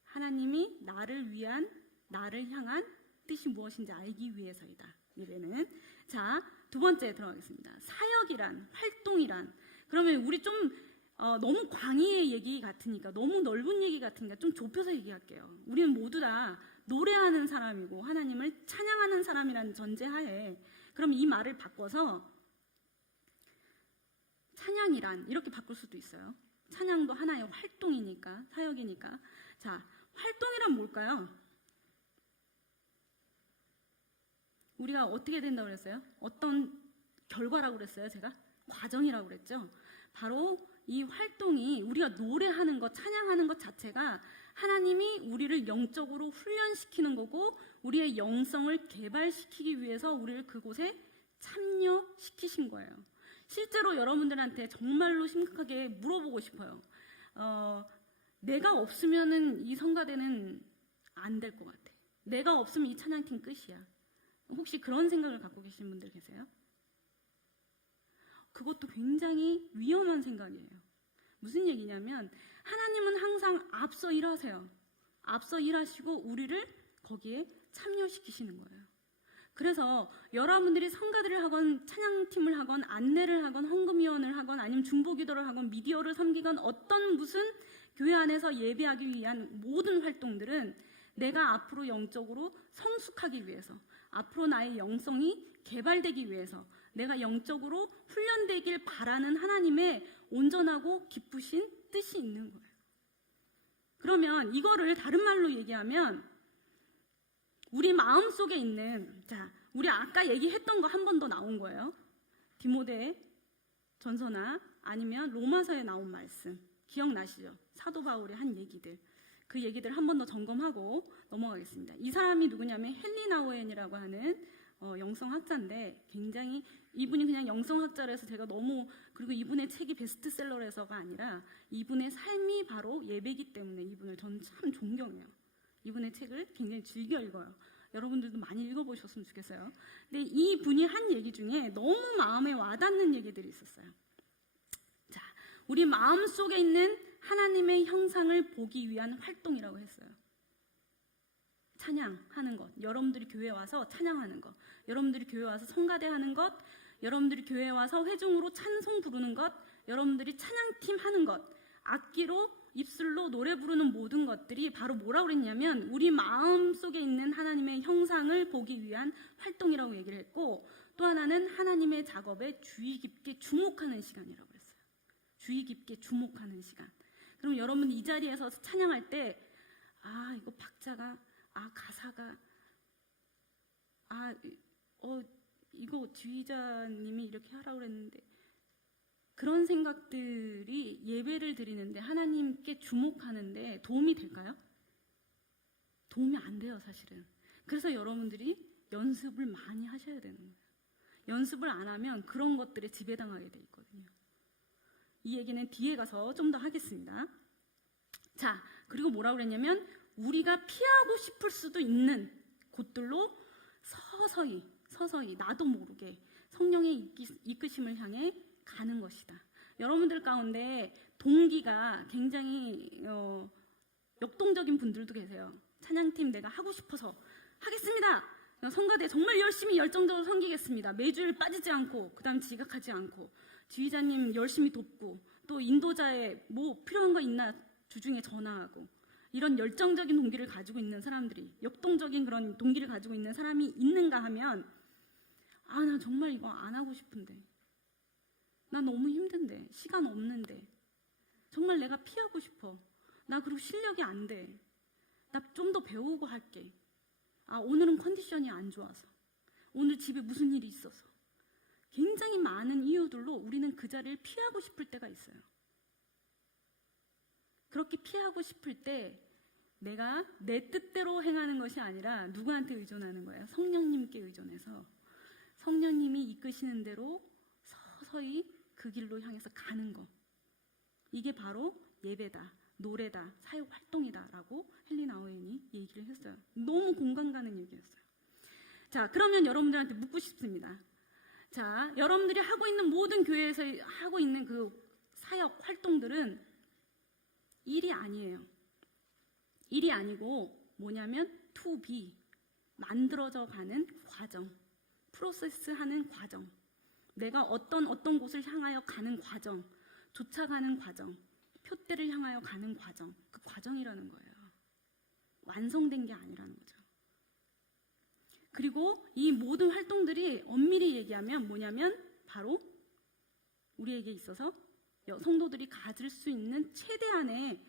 하나님이 나를 향한 뜻이 무엇인지 알기 위해서이다. 예배는. 자, 두 번째 들어가겠습니다. 사역이란, 활동이란. 그러면 우리 좀 너무 광의의 얘기 같으니까, 너무 넓은 얘기 같으니까 좀 좁혀서 얘기할게요. 우리는 모두 다 노래하는 사람이고 하나님을 찬양하는 사람이라는 전제하에 그럼 이 말을 바꿔서 찬양이란 이렇게 바꿀 수도 있어요. 찬양도 하나의 활동이니까, 사역이니까. 자, 활동이란 뭘까요? 우리가 어떻게 된다고 그랬어요? 어떤 결과라고 그랬어요? 제가? 과정이라고 그랬죠? 바로 이 활동이 우리가 노래하는 것, 찬양하는 것 자체가 하나님이 우리를 영적으로 훈련시키는 거고 우리의 영성을 개발시키기 위해서 우리를 그곳에 참여시키신 거예요. 실제로 여러분들한테 정말로 심각하게 물어보고 싶어요. 내가 없으면은 이 성가대는 안 될 것 같아. 내가 없으면 이 찬양팀 끝이야. 혹시 그런 생각을 갖고 계신 분들 계세요? 그것도 굉장히 위험한 생각이에요. 무슨 얘기냐면 하나님은 항상 앞서 일하세요. 앞서 일하시고 우리를 거기에 참여시키시는 거예요. 그래서 여러분들이 성가들을 하건 찬양팀을 하건 안내를 하건 헌금위원을 하건 아니면 중보기도를 하건 미디어를 섬기건 어떤 무슨 교회 안에서 예배하기 위한 모든 활동들은 내가 앞으로 영적으로 성숙하기 위해서 앞으로 나의 영성이 개발되기 위해서 내가 영적으로 훈련되길 바라는 하나님의 온전하고 기쁘신 뜻이 있는 거예요. 그러면 이거를 다른 말로 얘기하면 우리 마음속에 있는, 자, 우리 아까 얘기했던 거 한 번 더 나온 거예요. 디모데 전서나 아니면 로마서에 나온 말씀 기억나시죠? 사도 바울이 한 얘기들, 그 얘기들 한 번 더 점검하고 넘어가겠습니다. 이 사람이 누구냐면 헨리 나우엔이라고 하는 영성학자인데, 굉장히 이분이 그냥 영성학자라서 제가 너무, 그리고 이분의 책이 베스트셀러라서가 아니라 이분의 삶이 바로 예배이기 때문에 이분을 저는 참 존경해요. 이분의 책을 굉장히 즐겨 읽어요. 여러분들도 많이 읽어보셨으면 좋겠어요. 근데 이 분이 한 얘기 중에 너무 마음에 와닿는 얘기들이 있었어요. 자, 우리 마음속에 있는 하나님의 형상을 보기 위한 활동이라고 했어요. 찬양하는 것, 여러분들이 교회에 와서 찬양하는 것, 여러분들이 교회에 와서 성가대 하는 것, 여러분들이 교회에 와서 회중으로 찬송 부르는 것, 여러분들이 찬양팀 하는 것, 악기로 입술로 노래 부르는 모든 것들이 바로 뭐라고 그랬냐면 우리 마음속에 있는 하나님의 형상을 보기 위한 활동이라고 얘기를 했고, 또 하나는 하나님의 작업에 주의 깊게 주목하는 시간이라고 했어요. 주의 깊게 주목하는 시간. 그럼 여러분 이 자리에서 찬양할 때 이거 박자가 가사가 이거 지휘자님이 이렇게 하라고 그랬는데, 그런 생각들이 예배를 드리는데 하나님께 주목하는데 도움이 될까요? 도움이 안 돼요, 사실은. 그래서 여러분들이 연습을 많이 하셔야 되는 거예요. 연습을 안 하면 그런 것들에 지배당하게 돼 있거든요. 이 얘기는 뒤에 가서 좀 더 하겠습니다. 자, 그리고 뭐라고 그랬냐면 우리가 피하고 싶을 수도 있는 곳들로 서서히 나도 모르게 성령의 이끄심을 향해 가는 것이다. 여러분들 가운데 동기가 굉장히 역동적인 분들도 계세요. 찬양팀 내가 하고 싶어서 하겠습니다. 성가대 정말 열심히 열정적으로 섬기겠습니다. 매주일 빠지지 않고, 그 다음 지각하지 않고, 지휘자님 열심히 돕고, 또 인도자에 뭐 필요한 거 있나 주중에 전화하고, 이런 열정적인 동기를 가지고 있는 사람들이, 역동적인 그런 동기를 가지고 있는 사람이 있는가 하면 나 정말 이거 안 하고 싶은데, 나 너무 힘든데, 시간 없는데, 정말 내가 피하고 싶어, 나 그리고 실력이 안 돼, 나 좀 더 배우고 할게, 오늘은 컨디션이 안 좋아서, 오늘 집에 무슨 일이 있어서, 굉장히 많은 이유들로 우리는 그 자리를 피하고 싶을 때가 있어요. 그렇게 피하고 싶을 때 내가 내 뜻대로 행하는 것이 아니라 누구한테 의존하는 거예요? 성령님께 의존해서 성령님이 이끄시는 대로 서서히 그 길로 향해서 가는 거. 이게 바로 예배다, 노래다, 사역 활동이다라고 헨리 나우엔이 얘기를 했어요. 너무 공감 가는 얘기였어요. 자, 그러면 여러분들한테 묻고 싶습니다. 자, 여러분들이 하고 있는 모든 교회에서 하고 있는 그 사역 활동들은 일이 아니에요. 일이 아니고 뭐냐면 to be, 만들어져 가는 과정, 프로세스하는 과정, 내가 어떤 곳을 향하여 가는 과정, 쫓아가는 과정, 표대를 향하여 가는 과정, 그 과정이라는 거예요. 완성된 게 아니라는 거죠. 그리고 이 모든 활동들이 엄밀히 얘기하면 뭐냐면 바로 우리에게 있어서 성도들이 가질 수 있는 최대한의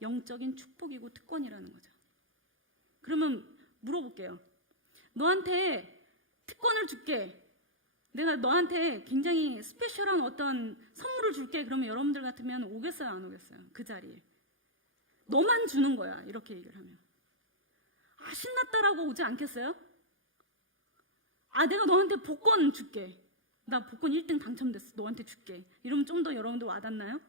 영적인 축복이고 특권이라는 거죠. 그러면 물어볼게요. 너한테 특권을 줄게, 내가 너한테 굉장히 스페셜한 어떤 선물을 줄게, 그러면 여러분들 같으면 오겠어요, 안 오겠어요? 그 자리에 너만 주는 거야, 이렇게 얘기를 하면 신났다라고 오지 않겠어요? 내가 너한테 복권 줄게, 나 복권 1등 당첨됐어, 너한테 줄게, 이러면 좀 더 여러분들 와닿나요?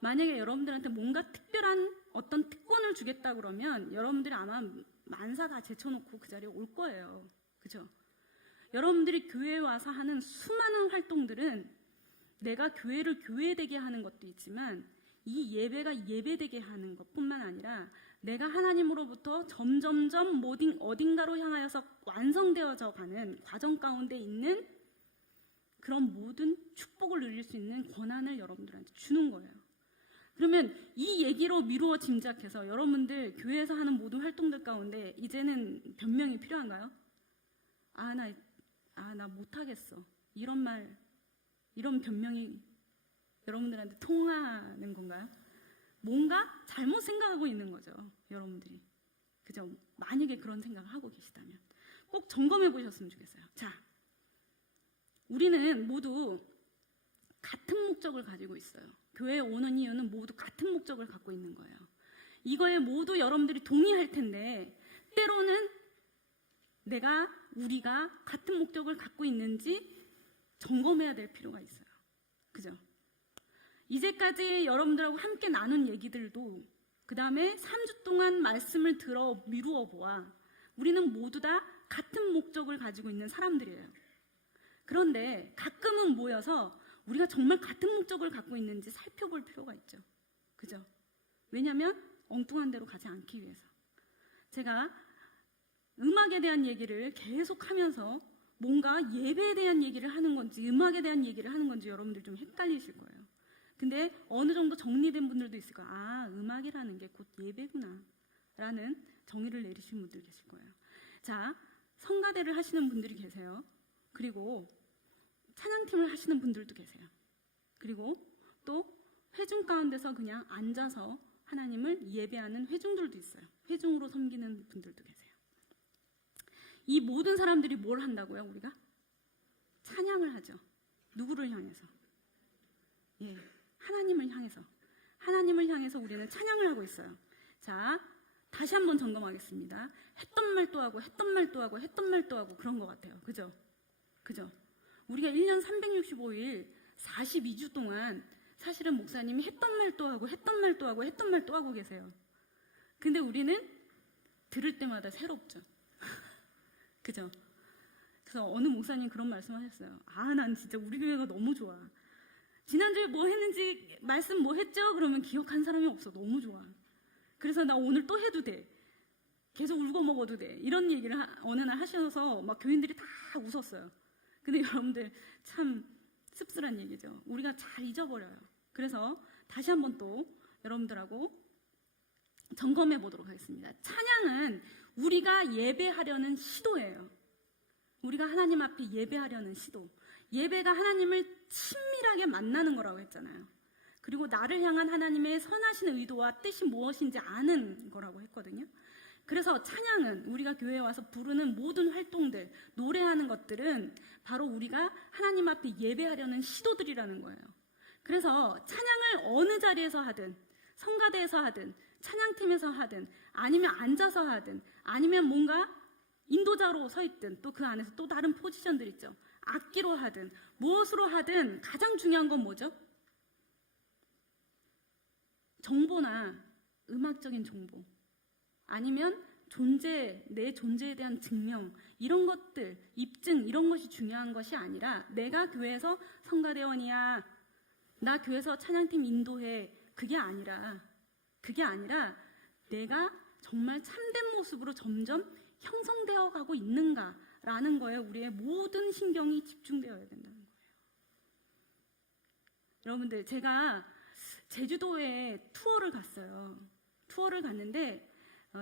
만약에 여러분들한테 뭔가 특별한 어떤 특권을 주겠다 그러면 여러분들이 아마 만사 다 제쳐놓고 그 자리에 올 거예요. 그죠? 여러분들이 교회에 와서 하는 수많은 활동들은 내가 교회를 교회되게 하는 것도 있지만 이 예배가 예배되게 하는 것뿐만 아니라 내가 하나님으로부터 점점점 어딘가로 향하여서 완성되어져 가는 과정 가운데 있는 그런 모든 축복을 누릴 수 있는 권한을 여러분들한테 주는 거예요. 그러면 이 얘기로 미루어 짐작해서 여러분들 교회에서 하는 모든 활동들 가운데 이제는 변명이 필요한가요? 나 못하겠어, 이런 말, 이런 변명이 여러분들한테 통하는 건가요? 뭔가 잘못 생각하고 있는 거죠, 여러분들이. 그죠? 만약에 그런 생각을 하고 계시다면 꼭 점검해 보셨으면 좋겠어요. 자, 우리는 모두 같은 목적을 가지고 있어요. 교회에 오는 이유는 모두 같은 목적을 갖고 있는 거예요. 이거에 모두 여러분들이 동의할 텐데 때로는 우리가 같은 목적을 갖고 있는지 점검해야 될 필요가 있어요. 그죠? 이제까지 여러분들하고 함께 나눈 얘기들도, 그 다음에 3주 동안 말씀을 들어 미루어 보아 우리는 모두 다 같은 목적을 가지고 있는 사람들이에요. 그런데 가끔은 모여서 우리가 정말 같은 목적을 갖고 있는지 살펴볼 필요가 있죠. 그죠? 왜냐하면 엉뚱한 데로 가지 않기 위해서. 제가 음악에 대한 얘기를 계속 하면서 뭔가 예배에 대한 얘기를 하는 건지 음악에 대한 얘기를 하는 건지 여러분들 좀 헷갈리실 거예요. 근데 어느 정도 정리된 분들도 있을 거예요. 아, 음악이라는 게 곧 예배구나 라는 정의를 내리신 분들 계실 거예요. 자, 성가대를 하시는 분들이 계세요. 그리고 찬양팀을 하시는 분들도 계세요. 그리고 또 회중 가운데서 그냥 앉아서 하나님을 예배하는 회중들도 있어요. 회중으로 섬기는 분들도 계세요. 이 모든 사람들이 뭘 한다고요, 우리가? 찬양을 하죠. 누구를 향해서? 예, 하나님을 향해서. 하나님을 향해서 우리는 찬양을 하고 있어요. 자, 다시 한번 점검하겠습니다. 했던 말 또 하고 했던 말 또 하고 했던 말 또 하고 그런 것 같아요. 그죠? 그죠? 우리가 1년 365일 42주 동안 사실은 목사님이 했던 말 또 하고 했던 말 또 하고 했던 말 또 하고 계세요. 근데 우리는 들을 때마다 새롭죠. 그죠? 그래서 어느 목사님 그런 말씀 하셨어요. 아, 난 진짜 우리 교회가 너무 좋아. 지난주에 뭐 했는지 말씀 뭐 했죠? 그러면 기억한 사람이 없어. 너무 좋아. 그래서 나 오늘 또 해도 돼. 계속 울고 먹어도 돼. 이런 얘기를 어느 날 하셔서 막 교인들이 다 웃었어요. 근데 여러분들 참 씁쓸한 얘기죠. 우리가 잘 잊어버려요. 그래서 다시 한번 또 여러분들하고 점검해 보도록 하겠습니다. 찬양은 우리가 예배하려는 시도예요. 우리가 하나님 앞에 예배하려는 시도. 예배가 하나님을 친밀하게 만나는 거라고 했잖아요. 그리고 나를 향한 하나님의 선하신 의도와 뜻이 무엇인지 아는 거라고 했거든요. 그래서 찬양은 우리가 교회에 와서 부르는 모든 활동들, 노래하는 것들은 바로 우리가 하나님 앞에 예배하려는 시도들이라는 거예요. 그래서 찬양을 어느 자리에서 하든, 성가대에서 하든, 찬양팀에서 하든, 아니면 앉아서 하든, 아니면 뭔가 인도자로 서 있든, 또 그 안에서 또 다른 포지션들 있죠. 악기로 하든, 무엇으로 하든 가장 중요한 건 뭐죠? 정보나 음악적인 정보, 아니면 내 존재에 대한 증명, 이런 것들, 입증, 이런 것이 중요한 것이 아니라 내가 교회에서 성가대원이야, 나 교회에서 찬양팀 인도해, 그게 아니라 내가 정말 참된 모습으로 점점 형성되어 가고 있는가라는 거에 우리의 모든 신경이 집중되어야 된다는 거예요. 여러분들, 제가 제주도에 투어를 갔어요. 투어를 갔는데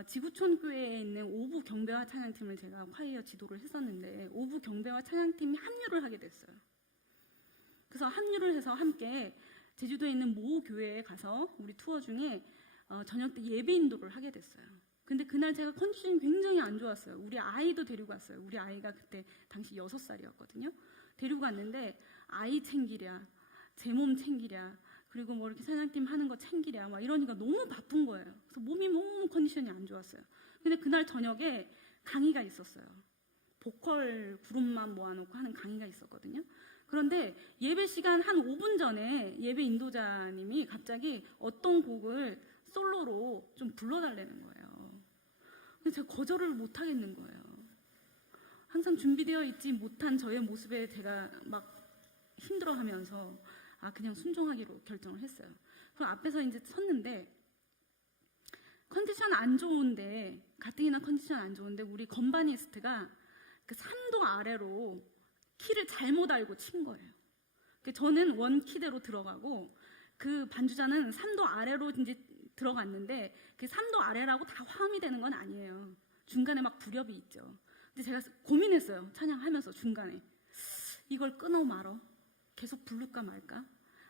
지구촌 교회에 있는 오부 경배와 찬양팀을 제가 화이어 지도를 했었는데 오부 경배와 찬양팀이 합류를 하게 됐어요. 그래서 합류를 해서 함께 제주도에 있는 모 교회에 가서 우리 투어 중에 저녁 때 예배 인도를 하게 됐어요. 근데 그날 제가 컨디션이 굉장히 안 좋았어요. 우리 아이도 데리고 갔어요. 우리 아이가 그때 당시 6살이었거든요. 데리고 갔는데 아이 챙기랴, 제 몸 챙기랴, 그리고 뭐 이렇게 찬양팀 하는 거 챙기랴 막 이러니까 너무 바쁜 거예요. 그래서 몸이 너무 컨디션이 안 좋았어요. 근데 그날 저녁에 강의가 있었어요. 보컬 그룹만 모아놓고 하는 강의가 있었거든요. 그런데 예배 시간 한 5분 전에 예배 인도자님이 갑자기 어떤 곡을 솔로로 좀 불러달라는 거예요. 근데 제가 거절을 못 하겠는 거예요. 항상 준비되어 있지 못한 저의 모습에 제가 막 힘들어하면서 그냥 순종하기로 결정을 했어요. 그럼 앞에서 이제 섰는데 컨디션 안 좋은데, 가뜩이나 컨디션 안 좋은데 우리 건바니스트가 그 3도 아래로 키를 잘못 알고 친 거예요. 저는 원 키대로 들어가고 그 반주자는 3도 아래로 이제 들어갔는데 그 3도 아래라고 다 화음이 되는 건 아니에요. 중간에 막 불협이 있죠. 근데 제가 고민했어요. 찬양하면서 중간에 이걸 끊어 말어? 계속 부를까 말까?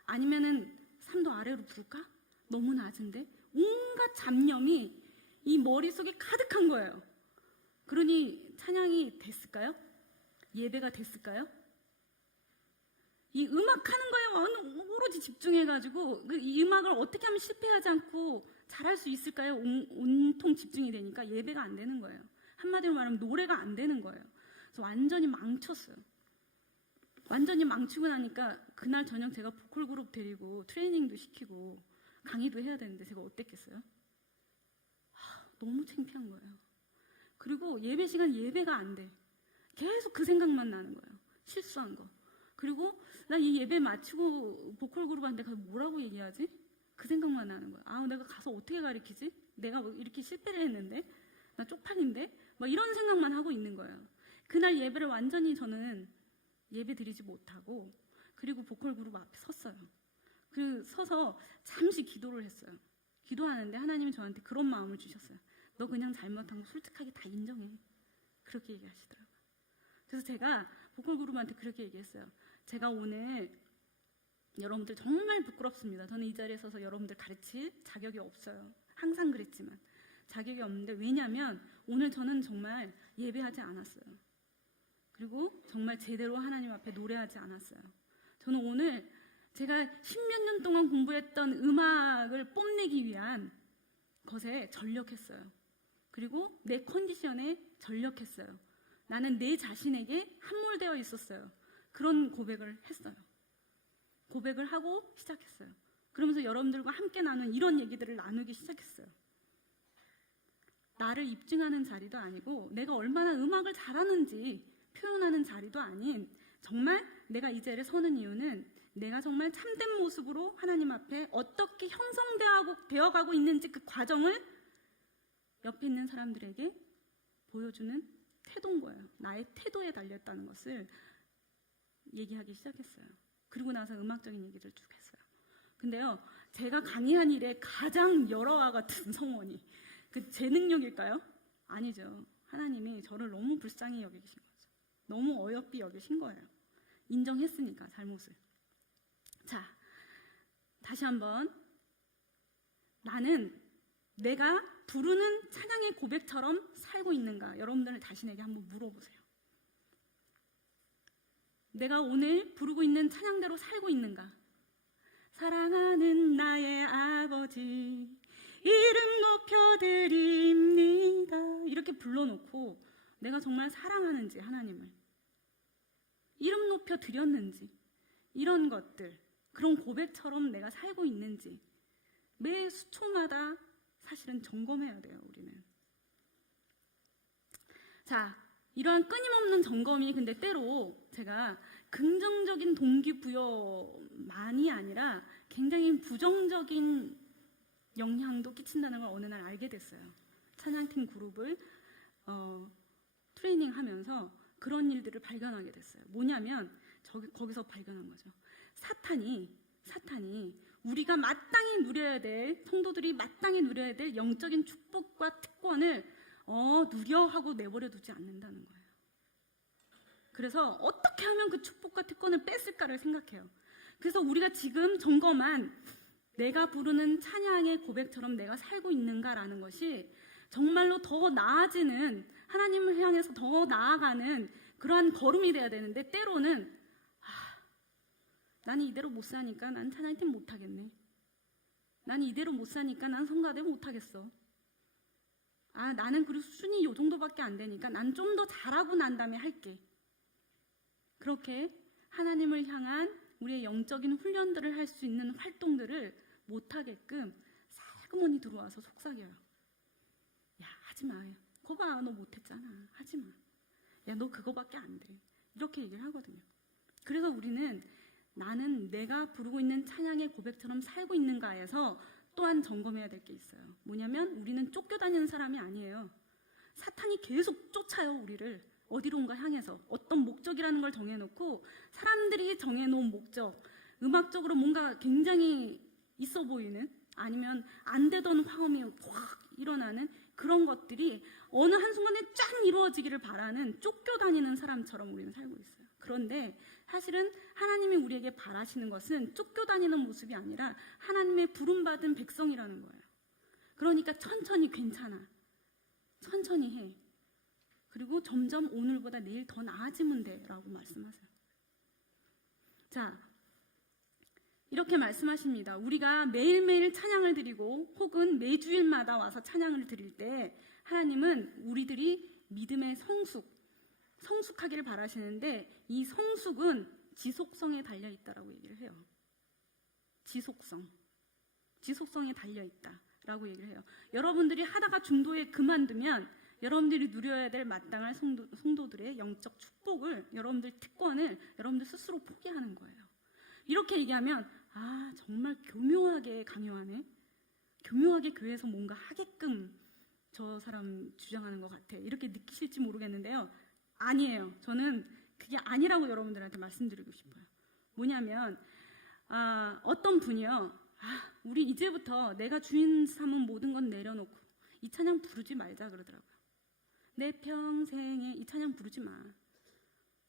아니면은 3도 아래로 부를까? 너무 낮은데? 온갖 잡념이 이 머릿속에 가득한 거예요. 그러니 찬양이 됐을까요? 예배가 됐을까요? 이 음악하는 거에 오로지 집중해가지고 이 음악을 어떻게 하면 실패하지 않고 잘할 수 있을까요? 온통 집중이 되니까 예배가 안 되는 거예요. 한마디로 말하면 노래가 안 되는 거예요. 그래서 완전히 망쳤어요. 완전히 망치고 나니까 그날 저녁 제가 보컬 그룹 데리고 트레이닝도 시키고 강의도 해야 되는데 제가 어땠겠어요? 너무 창피한 거예요. 그리고 예배 시간 예배가 안 돼. 계속 그 생각만 나는 거예요. 실수한 거. 그리고 나 이 예배 마치고 보컬 그룹한테 가서 뭐라고 얘기하지? 그 생각만 나는 거예요. 아, 내가 가서 어떻게 가르치지? 내가 뭐 이렇게 실패를 했는데? 나 쪽팔린데? 막 이런 생각만 하고 있는 거예요. 그날 예배를 완전히 저는 예배 드리지 못하고, 그리고 보컬 그룹 앞에 섰어요. 그 서서 잠시 기도를 했어요. 기도하는데 하나님이 저한테 그런 마음을 주셨어요. 너 그냥 잘못한 거 솔직하게 다 인정해. 그렇게 얘기하시더라고요. 그래서 제가 보컬 그룹한테 그렇게 얘기했어요. 제가 오늘 여러분들 정말 부끄럽습니다. 저는 이 자리에 서서 여러분들 가르칠 자격이 없어요. 항상 그랬지만 자격이 없는데, 왜냐하면 오늘 저는 정말 예배하지 않았어요. 그리고 정말 제대로 하나님 앞에 노래하지 않았어요. 저는 오늘 제가 10몇 년 동안 공부했던 음악을 뽐내기 위한 것에 전력했어요. 그리고 내 컨디션에 전력했어요. 나는 내 자신에게 함몰되어 있었어요. 그런 고백을 했어요. 고백을 하고 시작했어요. 그러면서 여러분들과 함께 나눈 이런 얘기들을 나누기 시작했어요. 나를 입증하는 자리도 아니고, 내가 얼마나 음악을 잘하는지 표현하는 자리도 아닌, 정말 내가 이 자리에 서는 이유는 내가 정말 참된 모습으로 하나님 앞에 어떻게 형성되어가고 있는지 그 과정을 옆에 있는 사람들에게 보여주는 태도인 거예요. 나의 태도에 달렸다는 것을 얘기하기 시작했어요. 그리고 나서 음악적인 얘기를 쭉 했어요. 근데요, 제가 강의한 일에 가장 여러와 같은 성원이 제 능력일까요? 아니죠. 하나님이 저를 너무 불쌍히 여기신 거죠. 너무 어여삐 여기신 거예요. 인정했으니까, 잘못을. 자, 다시 한번. 나는 내가 부르는 찬양의 고백처럼 살고 있는가? 여러분들은 자신에게 한번 물어보세요. 내가 오늘 부르고 있는 찬양대로 살고 있는가? 사랑하는 나의 아버지, 이름 높여드립니다. 이렇게 불러놓고 내가 정말 사랑하는지, 하나님을 이름 높여드렸는지, 이런 것들, 그런 고백처럼 내가 살고 있는지 매 수초마다 사실은 점검해야 돼요, 우리는. 자, 이러한 끊임없는 점검이 근데 때로 제가 긍정적인 동기부여만이 아니라 굉장히 부정적인 영향도 끼친다는 걸 어느 날 알게 됐어요. 찬양팀 그룹을 트레이닝하면서 그런 일들을 발견하게 됐어요. 뭐냐면 거기서 발견한 거죠. 사탄이 우리가 마땅히 누려야 될, 성도들이 마땅히 누려야 될 영적인 축복과 특권을 누려 하고 내버려 두지 않는다는 거예요. 그래서 어떻게 하면 그 축복과 특권을 뺐을까를 생각해요. 그래서 우리가 지금 점검한 내가 부르는 찬양의 고백처럼 내가 살고 있는가라는 것이 정말로 더 나아지는, 하나님을 향해서 더 나아가는 그러한 걸음이 돼야 되는데, 때로는 나는 이대로 못 사니까 난 찬양팀 못 하겠네. 나는 이대로 못 사니까 난 성가대 못 하겠어. 나는 그리고 수준이 요 정도밖에 안 되니까 난 좀 더 잘하고 난 다음에 할게. 그렇게 하나님을 향한 우리의 영적인 훈련들을 할 수 있는 활동들을 못하게끔 살그머니 들어와서 속삭여요. 야, 하지마. 그거 봐, 너 못했잖아. 하지마. 야, 너 그거밖에 안 돼. 이렇게 얘기를 하거든요. 그래서 우리는 나는 내가 부르고 있는 찬양의 고백처럼 살고 있는가에서 또한 점검해야 될 게 있어요. 뭐냐면 우리는 쫓겨다니는 사람이 아니에요. 사탄이 계속 쫓아요, 우리를. 어디론가 향해서 어떤 목적이라는 걸 정해놓고, 사람들이 정해놓은 목적, 음악적으로 뭔가 굉장히 있어 보이는, 아니면 안 되던 화음이 확 일어나는 그런 것들이 어느 한순간에 쫙 이루어지기를 바라는 쫓겨다니는 사람처럼 우리는 살고 있어요. 그런데 사실은 하나님이 우리에게 바라시는 것은 쫓겨다니는 모습이 아니라 하나님의 부름받은 백성이라는 거예요. 그러니까 천천히, 괜찮아. 천천히 해. 그리고 점점 오늘보다 내일 더 나아지면 돼 라고 말씀하세요. 자, 이렇게 말씀하십니다. 우리가 매일매일 찬양을 드리고 혹은 매주일마다 와서 찬양을 드릴 때 하나님은 우리들이 믿음의 성숙하기를 바라시는데, 이 성숙은 지속성에 달려있다라고 얘기를 해요. 지속성에 달려있다라고 얘기를 해요. 여러분들이 하다가 중도에 그만두면 여러분들이 누려야 될 마땅할 성도들의 영적 축복을, 여러분들 특권을 여러분들 스스로 포기하는 거예요. 이렇게 얘기하면 정말 교묘하게 강요하네, 교묘하게 교회에서 뭔가 하게끔 저 사람 주장하는 것 같아, 이렇게 느끼실지 모르겠는데요. 아니에요. 저는 그게 아니라고 여러분들한테 말씀드리고 싶어요. 뭐냐면 어떤 분이요, 우리 이제부터 내가 주인 삼은 모든 건 내려놓고 이 찬양 부르지 말자 그러더라고요. 내 평생에 이 찬양 부르지 마.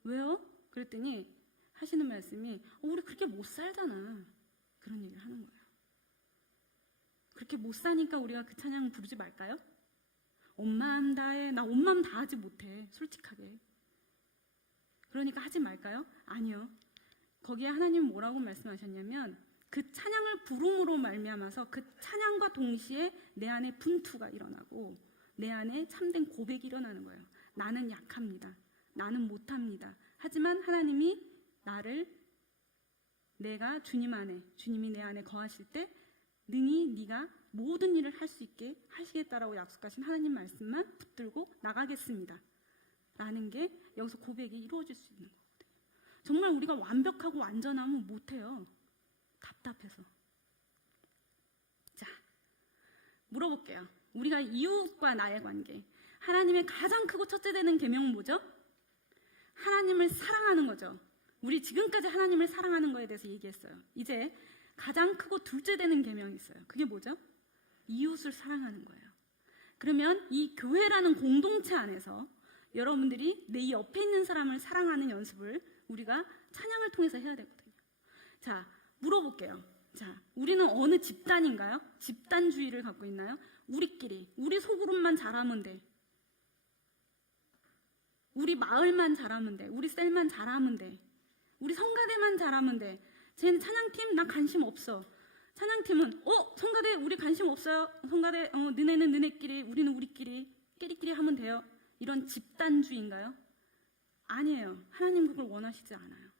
왜요? 그랬더니 하시는 말씀이 우리 그렇게 못 살잖아, 그런 얘기를 하는 거예요. 그렇게 못 사니까 우리가 그 찬양 부르지 말까요? 온 마음 다해. 나 온 마음 다하지 못해, 솔직하게. 그러니까 하지 말까요? 아니요. 거기에 하나님은 뭐라고 말씀하셨냐면 그 찬양을 부름으로 말미암아서 그 찬양과 동시에 내 안에 분투가 일어나고 내 안에 참된 고백이 일어나는 거예요. 나는 약합니다. 나는 못합니다. 하지만 하나님이 내가 주님 안에, 주님이 내 안에 거하실 때 능히 네가 모든 일을 할 수 있게 하시겠다라고 약속하신 하나님 말씀만 붙들고 나가겠습니다 라는 게 여기서 고백이 이루어질 수 있는 거거든요. 정말 우리가 완벽하고 완전하면 못해요. 답답해서. 자, 물어볼게요. 우리가 이웃과 나의 관계, 하나님의 가장 크고 첫째 되는 계명은 뭐죠? 하나님을 사랑하는 거죠. 우리 지금까지 하나님을 사랑하는 거에 대해서 얘기했어요. 이제 가장 크고 둘째 되는 계명이 있어요. 그게 뭐죠? 이웃을 사랑하는 거예요. 그러면 이 교회라는 공동체 안에서 여러분들이 내 옆에 있는 사람을 사랑하는 연습을 우리가 찬양을 통해서 해야 되거든요. 자, 물어볼게요. 자, 우리는 어느 집단인가요? 집단주의를 갖고 있나요? 우리끼리, 우리 소그룹만 잘하면 돼. 우리 마을만 잘하면 돼. 우리 셀만 잘하면 돼. 우리 성가대만 잘하면 돼. 쟤는 찬양팀 나 관심 없어. 찬양팀은 성가대 우리 관심 없어요. 성가대 너네는 너네끼리, 우리는 우리끼리, 끼리끼리 하면 돼요. 이런 집단주의인가요? 아니에요. 하나님 그걸 원하시지 않아요.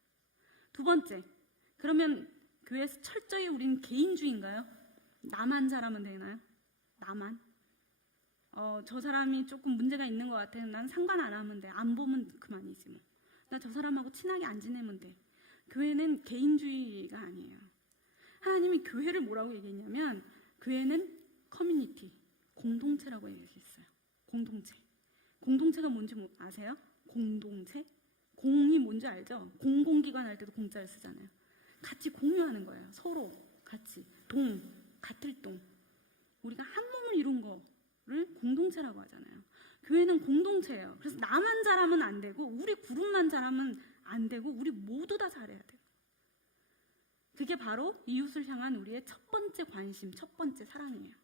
두 번째, 그러면 교회에서 철저히 우리는 개인주의인가요? 나만 잘하면 되나요? 나만? 저 사람이 조금 문제가 있는 것 같아요. 난 상관 안 하면 돼. 안 보면 그만이지 뭐. 나 저 사람하고 친하게 안 지내면 돼. 교회는 개인주의가 아니에요. 하나님이 교회를 뭐라고 얘기했냐면 교회는 커뮤니티, 공동체라고 얘기했어요. 공동체. 공동체가 뭔지 아세요? 공동체? 공이 뭔지 알죠? 공공기관 할 때도 공짜를 쓰잖아요. 같이 공유하는 거예요. 서로 같이. 같을 동. 우리가 한 몸을 이룬 거를 공동체라고 하잖아요. 교회는 공동체예요. 그래서 나만 잘하면 안 되고 우리 그룹만 잘하면 안 되고 우리 모두 다 잘해야 돼요. 그게 바로 이웃을 향한 우리의 첫 번째 관심, 첫 번째 사랑이에요.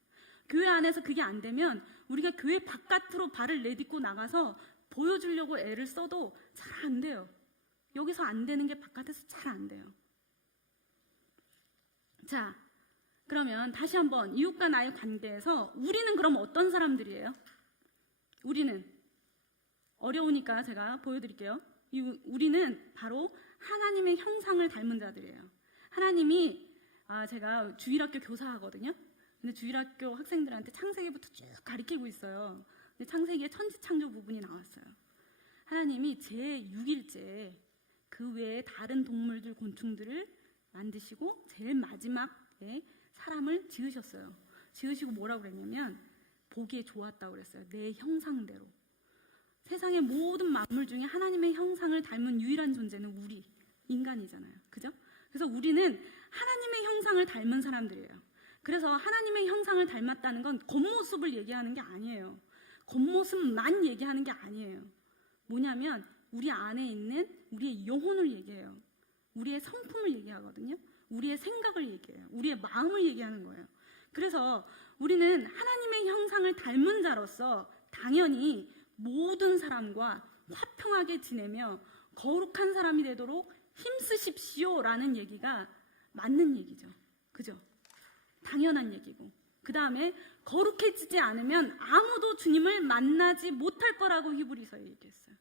교회 안에서 그게 안 되면 우리가 교회 바깥으로 발을 내딛고 나가서 보여주려고 애를 써도 잘 안 돼요. 여기서 안 되는 게 바깥에서 잘 안 돼요. 자, 그러면 다시 한번 이웃과 나의 관계에서 우리는 그럼 어떤 사람들이에요? 우리는 어려우니까 제가 보여드릴게요. 우리는 바로 하나님의 형상을 닮은 자들이에요. 하나님이 제가 주일학교 교사하거든요. 근데 주일학교 학생들한테 창세기부터 쭉 가르치고 있어요. 근데 창세기에 천지창조 부분이 나왔어요. 하나님이 제6일째 그 외에 다른 동물들, 곤충들을 만드시고 제일 마지막에 사람을 지으셨어요. 지으시고 뭐라고 그랬냐면 보기에 좋았다고 그랬어요. 내 형상대로. 세상의 모든 만물 중에 하나님의 형상을 닮은 유일한 존재는 우리 인간이잖아요. 그죠? 그래서 우리는 하나님의 형상을 닮은 사람들이에요. 그래서 하나님의 형상을 닮았다는 건 겉모습을 얘기하는 게 아니에요. 겉모습만 얘기하는 게 아니에요. 뭐냐면 우리 안에 있는 우리의 영혼을 얘기해요. 우리의 성품을 얘기하거든요. 우리의 생각을 얘기해요. 우리의 마음을 얘기하는 거예요. 그래서 우리는 하나님의 형상을 닮은 자로서 당연히 모든 사람과 화평하게 지내며 거룩한 사람이 되도록 힘쓰십시오라는 얘기가 맞는 얘기죠. 그죠? 당연한 얘기고. 그 다음에 거룩해지지 않으면 아무도 주님을 만나지 못할 거라고 히브리서에 얘기했어요.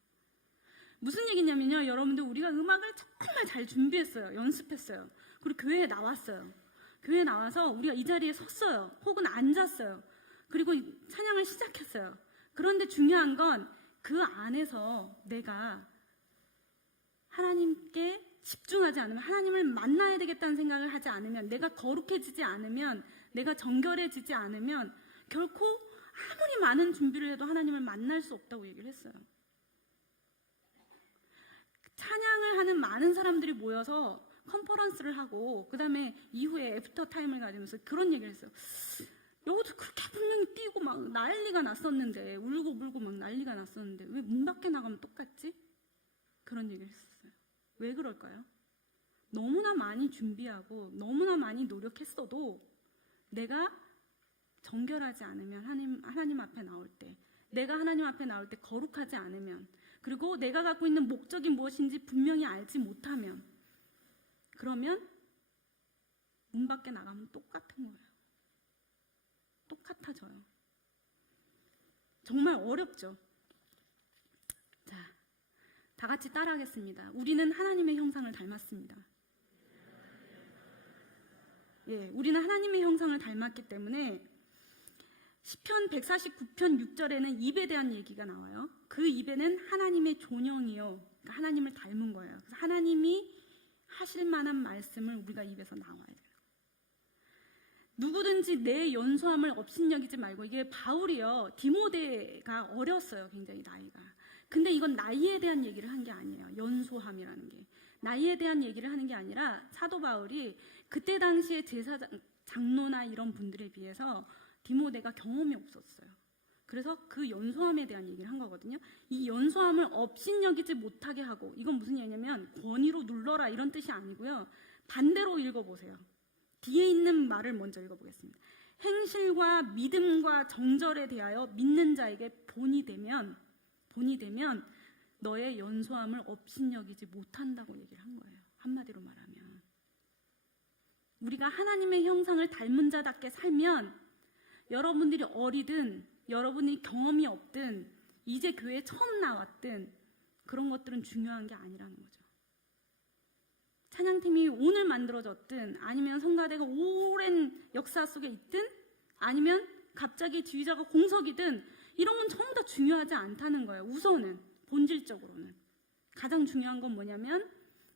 무슨 얘기냐면요, 여러분들 우리가 음악을 정말 잘 준비했어요. 연습했어요. 그리고 교회에 나왔어요. 교회에 나와서 우리가 이 자리에 섰어요. 혹은 앉았어요. 그리고 찬양을 시작했어요. 그런데 중요한 건 그 안에서 내가 하나님께 집중하지 않으면, 하나님을 만나야 되겠다는 생각을 하지 않으면, 내가 거룩해지지 않으면, 내가 정결해지지 않으면 결코 아무리 많은 준비를 해도 하나님을 만날 수 없다고 얘기를 했어요. 찬양을 하는 많은 사람들이 모여서 컨퍼런스를 하고 그 다음에 이후에 애프터 타임을 가지면서 그런 얘기를 했어요. 여기도 그렇게 분명히 뛰고 막 난리가 났었는데, 울고 불고 막 난리가 났었는데 왜 문 밖에 나가면 똑같지? 그런 얘기를 했었어요. 왜 그럴까요? 너무나 많이 준비하고 너무나 많이 노력했어도 내가 정결하지 않으면, 하나님 앞에 나올 때, 내가 하나님 앞에 나올 때 거룩하지 않으면, 그리고 내가 갖고 있는 목적이 무엇인지 분명히 알지 못하면, 그러면 문 밖에 나가면 똑같은 거예요. 똑같아져요. 정말 어렵죠. 자, 다 같이 따라하겠습니다. 우리는 하나님의 형상을 닮았습니다. 예, 우리는 하나님의 형상을 닮았기 때문에 시편 149편 6절에는 입에 대한 얘기가 나와요. 그 입에는 하나님의 존영이요, 그러니까 하나님을 닮은 거예요. 그래서 하나님이 하실 만한 말씀을 우리가 입에서 나와야 돼요. 누구든지 내 연소함을 업신여기지 말고, 이게 바울이요, 디모데가 어렸어요, 굉장히 나이가. 근데 이건 나이에 대한 얘기를 한 게 아니에요. 연소함이라는 게 나이에 대한 얘기를 하는 게 아니라, 사도 바울이 그때 당시에 제사 장로나 이런 분들에 비해서 디모데가 경험이 없었어요. 그래서 그 연소함에 대한 얘기를 한 거거든요. 이 연소함을 업신여기지 못하게 하고, 이건 무슨 얘기냐면 권위로 눌러라 이런 뜻이 아니고요. 반대로 읽어보세요. 뒤에 있는 말을 먼저 읽어보겠습니다. 행실과 믿음과 정절에 대하여 믿는 자에게 본이 되면 너의 연소함을 업신여기지 못한다고 얘기를 한 거예요. 한마디로 말하면 우리가 하나님의 형상을 닮은 자답게 살면, 여러분들이 어리든 여러분이 경험이 없든 이제 교회에 처음 나왔든 그런 것들은 중요한 게 아니라는 거죠. 찬양팀이 오늘 만들어졌든, 아니면 성가대가 오랜 역사 속에 있든, 아니면 갑자기 지휘자가 공석이든, 이런 건 전부 다 중요하지 않다는 거예요. 우선은, 본질적으로는 가장 중요한 건 뭐냐면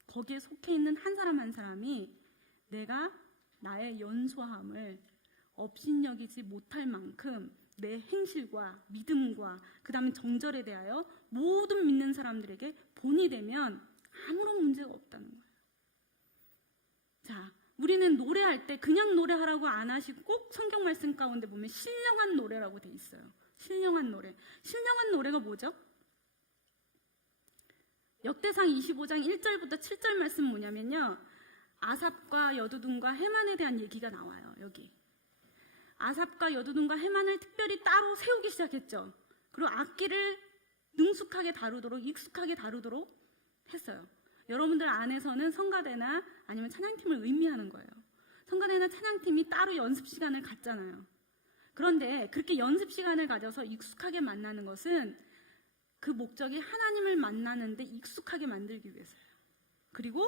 거기에 속해 있는 한 사람 한 사람이 내가 나의 연소함을 업신여기지 못할 만큼 내 행실과 믿음과 그 다음에 정절에 대하여 모든 믿는 사람들에게 본이 되면 아무런 문제가 없다는 거예요. 자, 우리는 노래할 때 그냥 노래하라고 안 하시고 꼭 성경 말씀 가운데 보면 신령한 노래라고 돼 있어요. 신령한 노래. 신령한 노래가 뭐죠? 역대상 25장 1절부터 7절 말씀 뭐냐면요, 아삽과 여두둔과 헤만에 대한 얘기가 나와요. 여기 아삽과 여두둔과 헤만을 특별히 따로 세우기 시작했죠. 그리고 악기를 능숙하게 다루도록, 익숙하게 다루도록 했어요. 여러분들 안에서는 성가대나 아니면 찬양팀을 의미하는 거예요. 성가대나 찬양팀이 따로 연습 시간을 갖잖아요. 그런데 그렇게 연습 시간을 가져서 익숙하게 만나는 것은 그 목적이 하나님을 만나는데 익숙하게 만들기 위해서예요. 그리고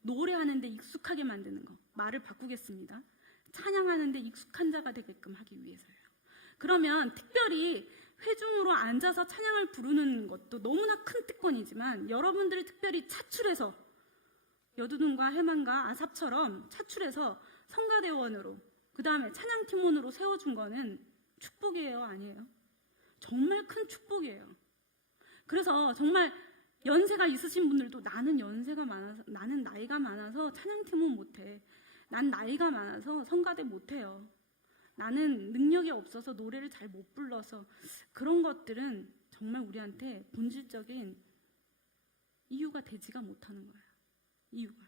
노래하는데 익숙하게 만드는 거, 말을 바꾸겠습니다. 찬양하는데 익숙한 자가 되게끔 하기 위해서예요. 그러면 특별히 회중으로 앉아서 찬양을 부르는 것도 너무나 큰 특권이지만, 여러분들이 특별히 차출해서 여두둔과 헤만과 아삽처럼 차출해서 성가대원으로, 그 다음에 찬양팀원으로 세워준 거는 축복이에요, 아니에요? 정말 큰 축복이에요. 그래서 정말 연세가 있으신 분들도, 나는 연세가 많아서, 나는 나이가 많아서 찬양팀은 못해, 난 나이가 많아서 성가대 못해요, 나는 능력이 없어서 노래를 잘 못 불러서, 그런 것들은 정말 우리한테 본질적인 이유가 되지가 못하는 거예요. 이유가.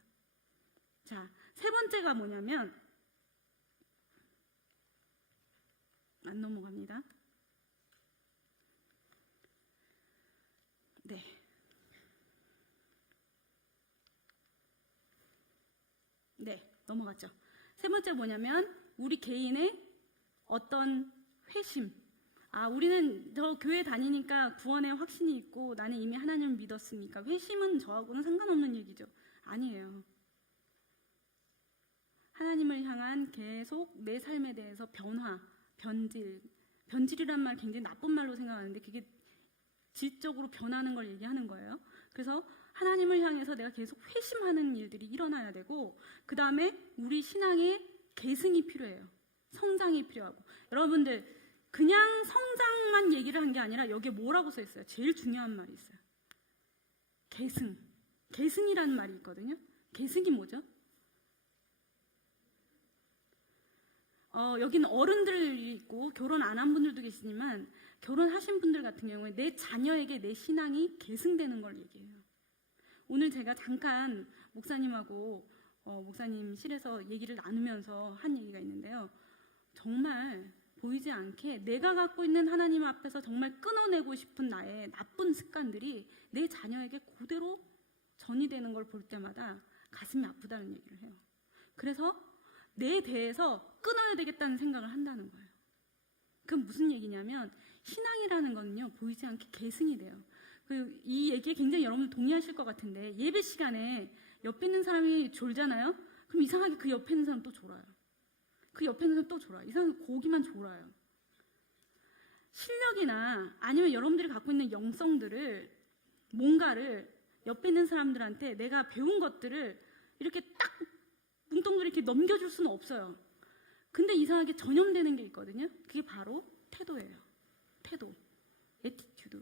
자, 세 번째가 뭐냐면, 안 넘어갑니다. 네. 네, 넘어갔죠. 세 번째 뭐냐면 우리 개인의 어떤 회심. 우리는 저 교회 다니니까 구원의 확신이 있고 나는 이미 하나님을 믿었으니까 회심은 저하고는 상관없는 얘기죠. 아니에요. 하나님을 향한 계속 내 삶에 대해서 변화, 변질, 변질이란 말 굉장히 나쁜 말로 생각하는데 그게 질적으로 변하는 걸 얘기하는 거예요. 그래서 하나님을 향해서 내가 계속 회심하는 일들이 일어나야 되고, 그 다음에 우리 신앙에 계승이 필요해요. 성장이 필요하고. 여러분들 그냥 성장만 얘기를 한 게 아니라 여기에 뭐라고 써 있어요? 제일 중요한 말이 있어요. 계승. 계승이라는 말이 있거든요. 계승이 뭐죠? 여기는 어른들이 있고 결혼 안 한 분들도 계시지만, 결혼하신 분들 같은 경우에 내 자녀에게 내 신앙이 계승되는 걸 얘기해요. 오늘 제가 잠깐 목사님하고 목사님실에서 얘기를 나누면서 한 얘기가 있는데요. 정말 보이지 않게 내가 갖고 있는 하나님 앞에서 정말 끊어내고 싶은 나의 나쁜 습관들이 내 자녀에게 그대로 전이되는 걸 볼 때마다 가슴이 아프다는 얘기를 해요. 그래서 내 대해서 끊어야 되겠다는 생각을 한다는 거예요. 그럼 무슨 얘기냐면, 신앙이라는 거는요, 보이지 않게 계승이 돼요. 이 얘기에 굉장히 여러분 동의하실 것 같은데, 예배 시간에 옆에 있는 사람이 졸잖아요? 그럼 이상하게 그 옆에 있는 사람 또 졸아요. 그 옆에 있는 사람 또 졸아요. 이상하게 거기만 졸아요. 실력이나 아니면 여러분들이 갖고 있는 영성들을, 뭔가를 옆에 있는 사람들한테 내가 배운 것들을 이렇게 딱 뭉뚱그리 이렇게 넘겨줄 수는 없어요. 근데 이상하게 전염되는 게 있거든요. 그게 바로 태도예요. 태도, 애티튜드.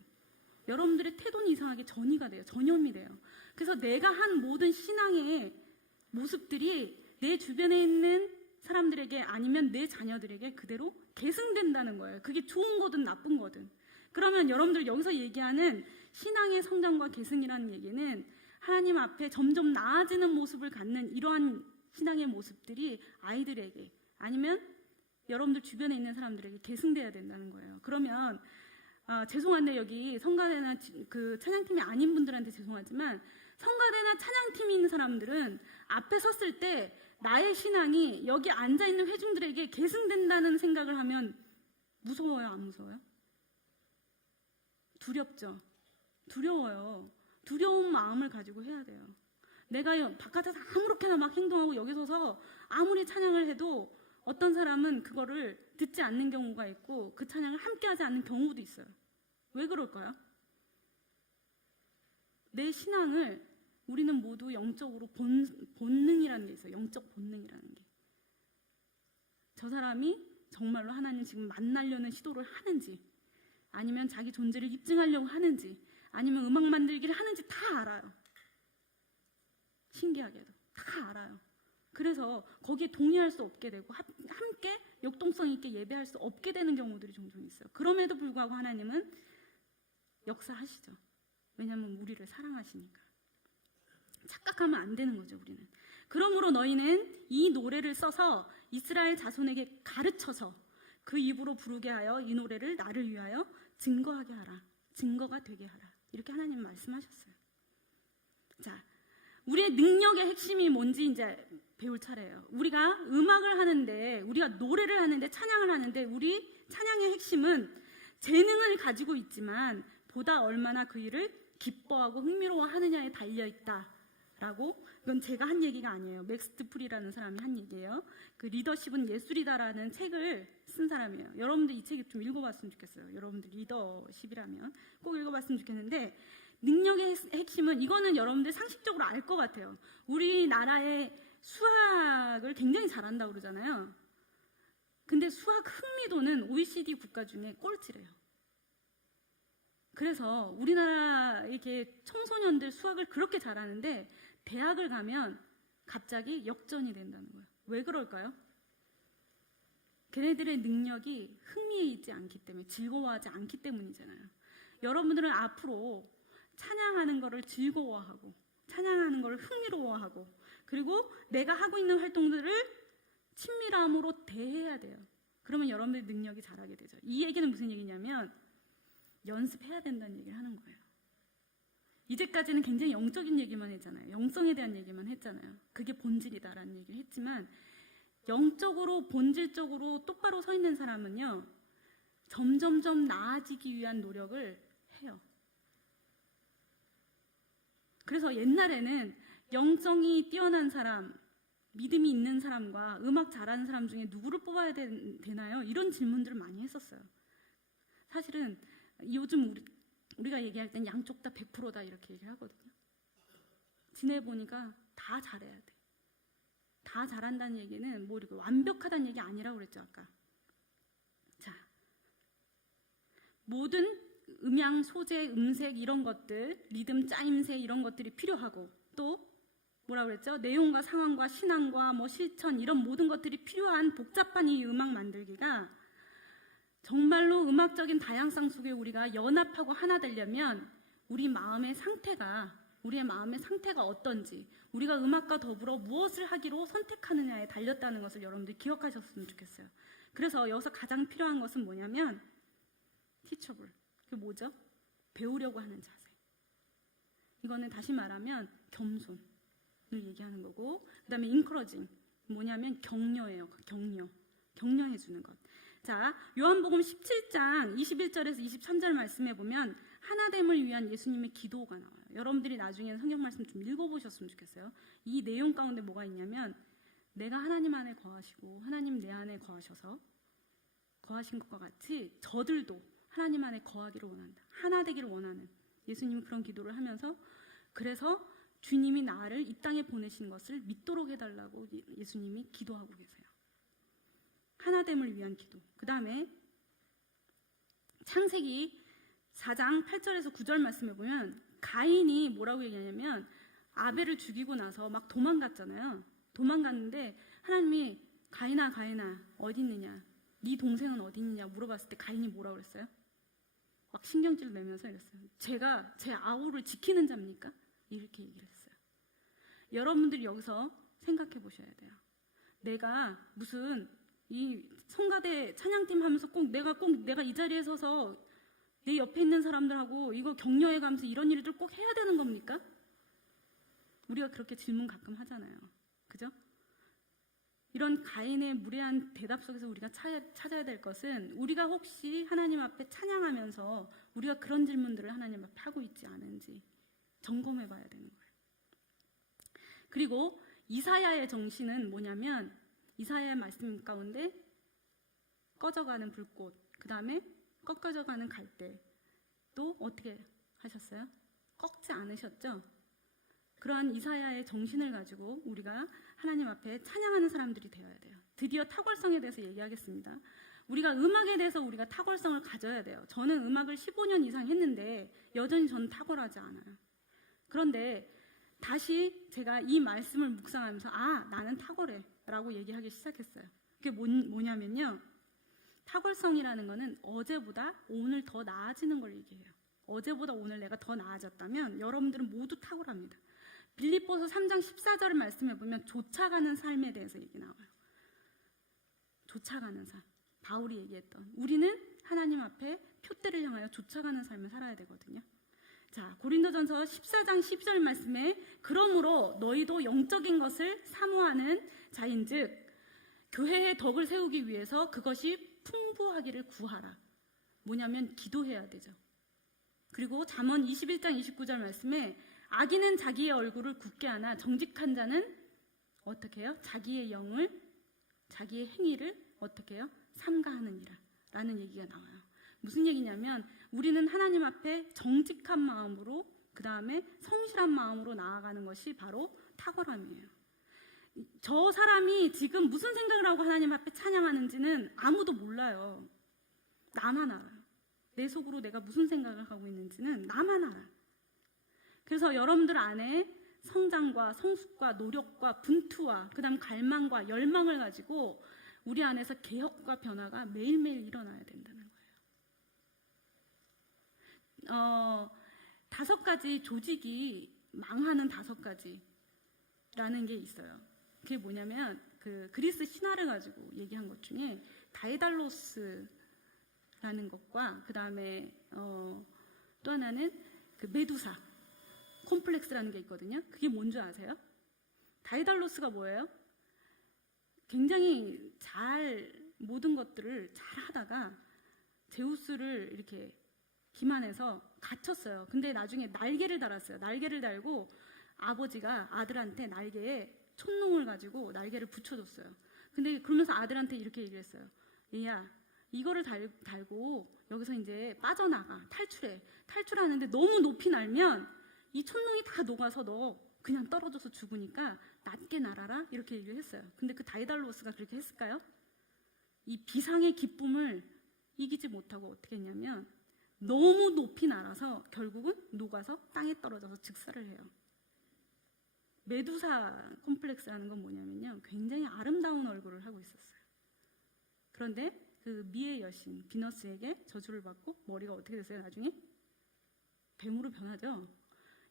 여러분들의 태도는 이상하게 전이가 돼요. 전염이 돼요. 그래서 내가 한 모든 신앙의 모습들이 내 주변에 있는 사람들에게 아니면 내 자녀들에게 그대로 계승된다는 거예요. 그게 좋은 거든 나쁜 거든. 그러면 여러분들 여기서 얘기하는 신앙의 성장과 계승이라는 얘기는 하나님 앞에 점점 나아지는 모습을 갖는 이러한 신앙의 모습들이 아이들에게 아니면 여러분들 주변에 있는 사람들에게 계승돼야 된다는 거예요. 그러면 죄송한데 여기 성가대나 그 찬양팀이 아닌 분들한테 죄송하지만, 성가대나 찬양팀이 있는 사람들은 앞에 섰을 때 나의 신앙이 여기 앉아있는 회중들에게 계승된다는 생각을 하면 무서워요, 안 무서워요? 두렵죠? 두려워요. 두려운 마음을 가지고 해야 돼요. 내가 바깥에서 아무렇게나 막 행동하고 여기 서서 아무리 찬양을 해도 어떤 사람은 그거를 듣지 않는 경우가 있고 그 찬양을 함께 하지 않는 경우도 있어요. 왜 그럴까요? 내 신앙을 우리는 모두 영적으로 본능이라는 게 있어요. 영적 본능이라는 게. 저 사람이 정말로 하나님 지금 만나려는 시도를 하는지, 아니면 자기 존재를 입증하려고 하는지, 아니면 음악 만들기를 하는지 다 알아요. 신기하게도 다 알아요. 그래서 거기에 동의할 수 없게 되고 함께 역동성 있게 예배할 수 없게 되는 경우들이 종종 있어요. 그럼에도 불구하고 하나님은 역사하시죠. 왜냐하면 우리를 사랑하시니까. 착각하면 안 되는 거죠, 우리는. 그러므로 너희는 이 노래를 써서 이스라엘 자손에게 가르쳐서 그 입으로 부르게 하여 이 노래를 나를 위하여 증거하게 하라. 증거가 되게 하라. 이렇게 하나님 말씀하셨어요. 자, 우리의 능력의 핵심이 뭔지 이제 배울 차례예요. 우리가 음악을 하는데, 우리가 노래를 하는데, 찬양을 하는데, 우리 찬양의 핵심은 재능을 가지고 있지만 보다 얼마나 그 일을 기뻐하고 흥미로워하느냐에 달려있다라고, 이건 제가 한 얘기가 아니에요. 맥스트 프리라는 사람이 한 얘기예요. 그 리더십은 예술이다라는 책을 쓴 사람이에요. 여러분들 이 책 좀 읽어봤으면 좋겠어요. 여러분들 리더십이라면 꼭 읽어봤으면 좋겠는데, 능력의 핵심은, 이거는 여러분들 상식적으로 알 것 같아요. 우리나라의 수학을 굉장히 잘한다고 그러잖아요. 근데 수학 흥미도는 OECD 국가 중에 꼴찌래요. 그래서 우리나라 이렇게 청소년들 수학을 그렇게 잘하는데 대학을 가면 갑자기 역전이 된다는 거예요. 왜 그럴까요? 걔네들의 능력이 흥미에 있지 않기 때문에, 즐거워하지 않기 때문이잖아요. 여러분들은 앞으로 찬양하는 거를 즐거워하고, 찬양하는 거를 흥미로워하고, 그리고 내가 하고 있는 활동들을 친밀함으로 대해야 돼요. 그러면 여러분들의 능력이 자라게 되죠. 이 얘기는 무슨 얘기냐면 연습해야 된다는 얘기를 하는 거예요. 이제까지는 굉장히 영적인 얘기만 했잖아요. 영성에 대한 얘기만 했잖아요. 그게 본질이다라는 얘기를 했지만, 영적으로 본질적으로 똑바로 서 있는 사람은요, 점점점 나아지기 위한 노력을 해요. 그래서 옛날에는 영성이 뛰어난 사람, 믿음이 있는 사람과 음악 잘하는 사람 중에 누구를 뽑아야 되나요? 이런 질문들을 많이 했었어요. 사실은 요즘 우리가 얘기할 땐 양쪽 다 100%다 이렇게 얘기를 하거든요. 지내보니까 다 잘해야 돼. 다 잘한다는 얘기는 뭐 이렇게 완벽하다는 얘기 아니라고 그랬죠, 아까. 자, 모든 음양, 소재, 음색 이런 것들, 리듬, 짜임새 이런 것들이 필요하고, 또 뭐라 그랬죠? 내용과 상황과 신앙과 뭐 실천 이런 모든 것들이 필요한 복잡한 이 음악 만들기가 정말로 음악적인 다양성 속에 우리가 연합하고 하나 되려면 우리의 마음의 상태가 어떤지, 우리가 음악과 더불어 무엇을 하기로 선택하느냐에 달렸다는 것을 여러분들이 기억하셨으면 좋겠어요. 그래서 여기서 가장 필요한 것은 뭐냐면 teachable. 그게 뭐죠? 배우려고 하는 자세. 이거는 다시 말하면 겸손을 얘기하는 거고, 그 다음에 encouraging. 뭐냐면 격려예요. 격려해 주는 것. 자, 요한복음 17장 21절에서 23절 말씀해 보면 하나됨을 위한 예수님의 기도가 나와요. 여러분들이 나중에 성경 말씀 좀 읽어보셨으면 좋겠어요. 이 내용 가운데 뭐가 있냐면 내가 하나님 안에 거하시고 하나님 내 안에 거하셔서 거하신 것과 같이 저들도 하나님 안에 거하기를 원한다. 하나 되기를 원하는 예수님은 그런 기도를 하면서 그래서 주님이 나를 이 땅에 보내신 것을 믿도록 해달라고 예수님이 기도하고 계세요. 하나됨을 위한 기도. 그 다음에 창세기 4장 8절에서 9절 말씀해 보면 가인이 뭐라고 얘기하냐면 아벨을 죽이고 나서 막 도망갔잖아요. 도망갔는데 하나님이 가인아 어디 있느냐, 네 동생은 어디 있느냐 물어봤을 때 가인이 뭐라고 그랬어요? 막 신경질 내면서 이랬어요. 제가 제 아우를 지키는 자입니까? 이렇게 얘기를 했어요. 여러분들이 여기서 생각해 보셔야 돼요. 내가 무슨 이 성가대 찬양팀 하면서 꼭 내가 이 자리에 서서 내 옆에 있는 사람들하고 이거 격려해 가면서 이런 일들 꼭 해야 되는 겁니까? 우리가 그렇게 질문 가끔 하잖아요. 그죠? 이런 가인의 무례한 대답 속에서 우리가 찾아야 될 것은 우리가 혹시 하나님 앞에 찬양하면서 우리가 그런 질문들을 하나님 앞에 하고 있지 않은지 점검해 봐야 되는 거예요. 그리고 이사야의 정신은 뭐냐면 이사야의 말씀 가운데 꺼져가는 불꽃, 그 다음에 꺾여져가는 갈대, 또 어떻게 하셨어요? 꺾지 않으셨죠? 그러한 이사야의 정신을 가지고 우리가 하나님 앞에 찬양하는 사람들이 되어야 돼요. 드디어 탁월성에 대해서 얘기하겠습니다. 우리가 음악에 대해서 우리가 탁월성을 가져야 돼요. 저는 음악을 15년 이상 했는데 여전히 저는 탁월하지 않아요. 그런데 다시 제가 이 말씀을 묵상하면서 나는 탁월해 라고 얘기하기 시작했어요. 그게 뭐냐면요, 탁월성이라는 거는 어제보다 오늘 더 나아지는 걸 얘기해요. 어제보다 오늘 내가 더 나아졌다면 여러분들은 모두 탁월합니다. 빌립보서 3장 14절을 말씀해 보면 쫓아가는 삶에 대해서 얘기 나와요. 쫓아가는 삶. 바울이 얘기했던 우리는 하나님 앞에 표대를 향하여 쫓아가는 삶을 살아야 되거든요. 자, 고린도전서 14장 12절 말씀에 그러므로 너희도 영적인 것을 사모하는 자인즉 교회의 덕을 세우기 위해서 그것이 풍부하기를 구하라. 뭐냐면 기도해야 되죠. 그리고 잠언 21장 29절 말씀에 악인은 자기의 얼굴을 굳게 하나 정직한 자는 어떻게 해요? 자기의 영을, 자기의 행위를 어떻게 해요? 삼가하느니라 라는 얘기가 나와요. 무슨 얘기냐면 우리는 하나님 앞에 정직한 마음으로, 그 다음에 성실한 마음으로 나아가는 것이 바로 탁월함이에요. 저 사람이 지금 무슨 생각을 하고 하나님 앞에 찬양하는지는 아무도 몰라요. 나만 알아요. 내 속으로 내가 무슨 생각을 하고 있는지는 나만 알아요. 그래서 여러분들 안에 성장과 성숙과 노력과 분투와 그 다음 갈망과 열망을 가지고 우리 안에서 개혁과 변화가 매일매일 일어나야 된다는 거예요. 5가지 조직이 망하는 5가지라는 게 있어요. 그게 뭐냐면 그 그리스 신화를 가지고 얘기한 것 중에 다이달로스라는 것과 그 다음에 또 하나는 그 메두사 콤플렉스라는 게 있거든요. 그게 뭔지 아세요? 다이달로스가 뭐예요? 굉장히 모든 것들을 잘 하다가 제우스를 이렇게 기만해서 갇혔어요. 근데 나중에 날개를 달았어요. 날개를 달고 아버지가 아들한테 날개에 촛농을 가지고 날개를 붙여줬어요. 근데 그러면서 아들한테 이렇게 얘기했어요. 얘야, 이거를 달고 여기서 이제 빠져나가, 탈출하는데 너무 높이 날면 이 촛농이 다 녹아서 너 그냥 떨어져서 죽으니까 낮게 날아라 이렇게 얘기를 했어요. 근데 그 다이달로스가 그렇게 했을까요? 이 비상의 기쁨을 이기지 못하고 어떻게 했냐면 너무 높이 날아서 결국은 녹아서 땅에 떨어져서 즉사를 해요. 메두사 콤플렉스라는 건 뭐냐면요, 굉장히 아름다운 얼굴을 하고 있었어요. 그런데 그 미의 여신 비너스에게 저주를 받고 머리가 어떻게 됐어요? 나중에 뱀으로 변하죠.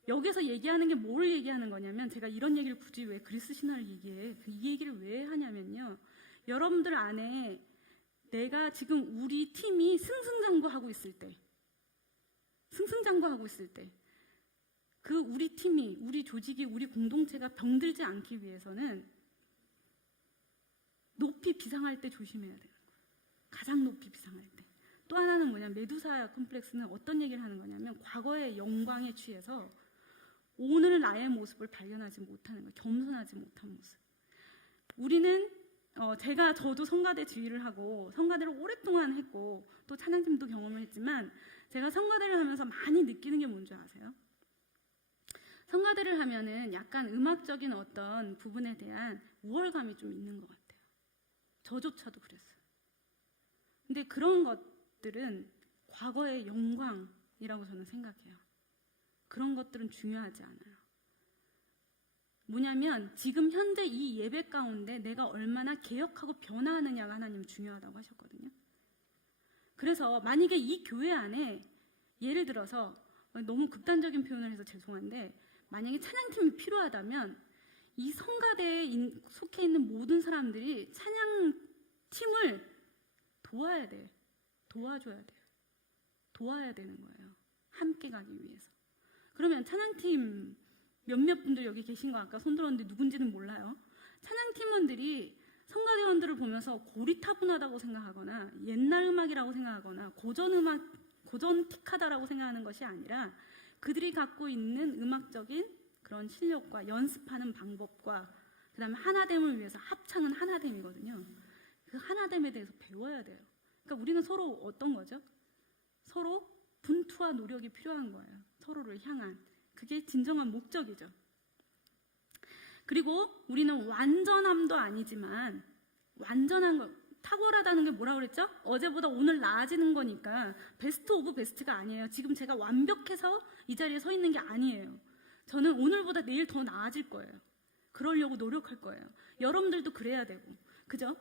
여기서 얘기하는 게 뭘 얘기하는 거냐면, 제가 이런 얘기를 굳이 왜 그리스 신화를 얘기해? 이 얘기를 왜 하냐면요, 여러분들 안에 내가 지금 우리 팀이 승승장구하고 있을 때, 그 우리 팀이, 우리 조직이, 우리 공동체가 병들지 않기 위해서는 높이 비상할 때 조심해야 되는 거예요. 가장 높이 비상할 때. 또 하나는 뭐냐면, 메두사 콤플렉스는 어떤 얘기를 하는 거냐면, 과거의 영광에 취해서 오늘 나의 모습을 발견하지 못하는 거예요. 겸손하지 못한 모습. 우리는 저도 성가대 지휘를 하고 성가대를 오랫동안 했고 또 찬양팀도 경험을 했지만, 제가 성가대를 하면서 많이 느끼는 게 뭔지 아세요? 성가대를 하면은 약간 음악적인 어떤 부분에 대한 우월감이 좀 있는 것 같아요. 저조차도 그랬어요. 근데 그런 것들은 과거의 영광이라고 저는 생각해요. 그런 것들은 중요하지 않아요. 뭐냐면 지금 현재 이 예배 가운데 내가 얼마나 개혁하고 변화하느냐가 하나님은 중요하다고 하셨거든요. 그래서 만약에 이 교회 안에, 예를 들어서 너무 극단적인 표현을 해서 죄송한데, 만약에 찬양팀이 필요하다면 이 성가대에 속해 있는 모든 사람들이 찬양팀을 도와야 돼요. 도와줘야 돼요. 도와야 되는 거예요. 함께 가기 위해서. 그러면 찬양팀 몇몇 분들 여기 계신 거 아까 손 들었는데 누군지는 몰라요. 찬양팀원들이 성가대원들을 보면서 고리타분하다고 생각하거나 옛날 음악이라고 생각하거나 고전틱하다라고 생각하는 것이 아니라, 그들이 갖고 있는 음악적인 그런 실력과 연습하는 방법과 그 다음에 하나됨을 위해서, 합창은 하나됨이거든요. 그 하나됨에 대해서 배워야 돼요. 그러니까 우리는 서로 어떤 거죠? 서로 분투와 노력이 필요한 거예요. 서로를 향한. 그게 진정한 목적이죠. 그리고 우리는 완전함도 아니지만, 완전한 거, 탁월하다는 게 뭐라고 그랬죠? 어제보다 오늘 나아지는 거니까 베스트 오브 베스트가 아니에요. 지금 제가 완벽해서 이 자리에 서 있는 게 아니에요. 저는 오늘보다 내일 더 나아질 거예요. 그러려고 노력할 거예요. 여러분들도 그래야 되고, 그죠?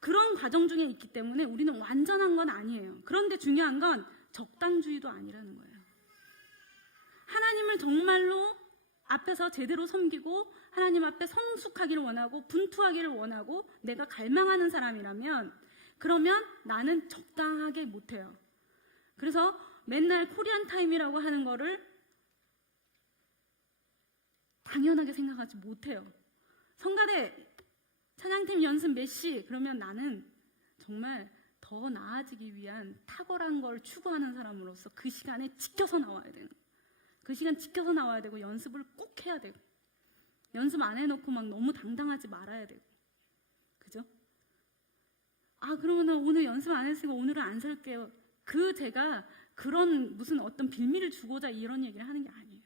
그런 과정 중에 있기 때문에 우리는 완전한 건 아니에요. 그런데 중요한 건 적당주의도 아니라는 거예요. 하나님을 정말로 앞에서 제대로 섬기고 하나님 앞에 성숙하기를 원하고 분투하기를 원하고 내가 갈망하는 사람이라면, 그러면 나는 적당하게 못해요. 그래서 맨날 코리안 타임이라고 하는 거를 당연하게 생각하지 못해요. 성가대 찬양팀 연습 몇 시? 그러면 나는 정말 더 나아지기 위한 탁월한 걸 추구하는 사람으로서 그 시간에 지켜서 나와야 되는 거예요. 그 시간 지켜서 나와야 되고, 연습을 꼭 해야 되고, 연습 안 해놓고 막 너무 당당하지 말아야 되고, 그죠? 그러면 오늘 연습 안 했으니까 오늘은 안 설게요. 제가 그런 무슨 어떤 빌미를 주고자 이런 얘기를 하는 게 아니에요.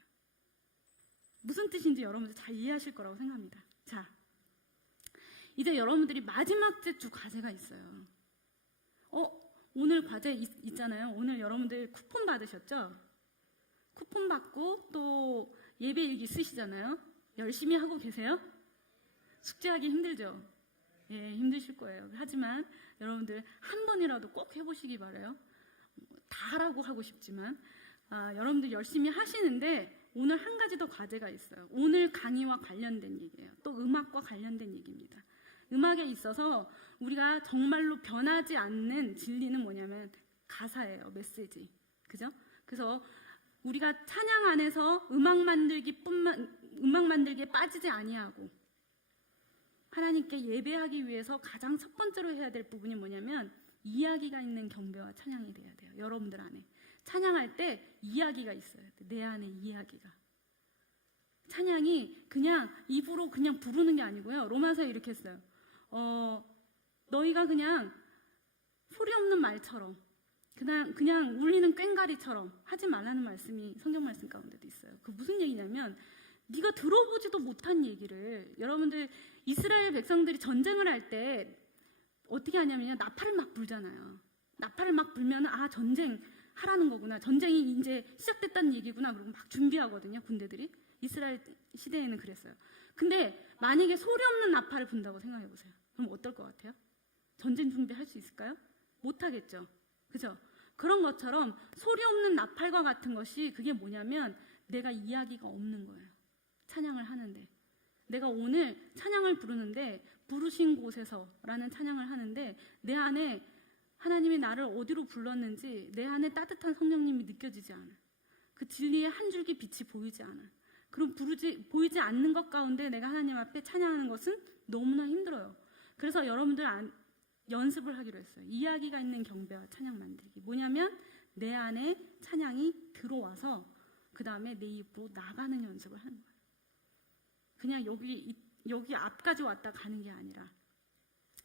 무슨 뜻인지 여러분들 잘 이해하실 거라고 생각합니다. 자, 이제 여러분들이 마지막 주 과제가 있어요. 오늘 과제 있잖아요. 오늘 여러분들 쿠폰 받으셨죠? 쿠폰 받고 또 예배일기 쓰시잖아요. 열심히 하고 계세요? 숙제하기 힘들죠? 예, 힘드실 거예요. 하지만 여러분들 한 번이라도 꼭 해보시기 바라요. 다 하고 싶지만 여러분들 열심히 하시는데, 오늘 한 가지 더 과제가 있어요. 오늘 강의와 관련된 얘기예요. 또 음악과 관련된 얘기입니다. 음악에 있어서 우리가 정말로 변하지 않는 진리는 뭐냐면 가사예요. 메시지. 그죠? 그래서 우리가 찬양 안에서 음악 만들기에 빠지지 아니하고, 하나님께 예배하기 위해서 가장 첫 번째로 해야 될 부분이 뭐냐면 이야기가 있는 경배와 찬양이 돼야 돼요. 여러분들 안에 찬양할 때 이야기가 있어야 돼요. 내 안에 이야기가. 찬양이 그냥 입으로 그냥 부르는 게 아니고요. 로마서에 이렇게 했어요. 너희가 그냥 소리 없는 말처럼 그냥 울리는 꽹과리처럼 하지 말라는 말씀이 성경 말씀 가운데도 있어요. 그 무슨 얘기냐면 네가 들어보지도 못한 얘기를, 여러분들 이스라엘 백성들이 전쟁을 할 때 어떻게 하냐면요, 나팔을 막 불잖아요. 나팔을 막 불면 아, 전쟁 하라는 거구나, 전쟁이 이제 시작됐다는 얘기구나, 그러고 막 준비하거든요, 군대들이. 이스라엘 시대에는 그랬어요. 근데 만약에 소리 없는 나팔을 분다고 생각해 보세요. 그럼 어떨 것 같아요? 전쟁 준비할 수 있을까요? 못하겠죠. 그죠? 그런 것처럼 소리 없는 나팔과 같은 것이, 그게 뭐냐면 내가 이야기가 없는 거예요. 찬양을 하는데, 내가 오늘 찬양을 부르는데, 부르신 곳에서라는 찬양을 하는데 내 안에 하나님이 나를 어디로 불렀는지, 내 안에 따뜻한 성령님이 느껴지지 않아. 그 진리의 한 줄기 빛이 보이지 않아. 그럼 보이지 않는 것 가운데 내가 하나님 앞에 찬양하는 것은 너무나 힘들어요. 그래서 여러분들 연습을 하기로 했어요. 이야기가 있는 경배와 찬양 만들기. 뭐냐면 내 안에 찬양이 들어와서 그 다음에 내 입으로 나가는 연습을 하는 거예요. 그냥 여기 앞까지 왔다 가는 게 아니라.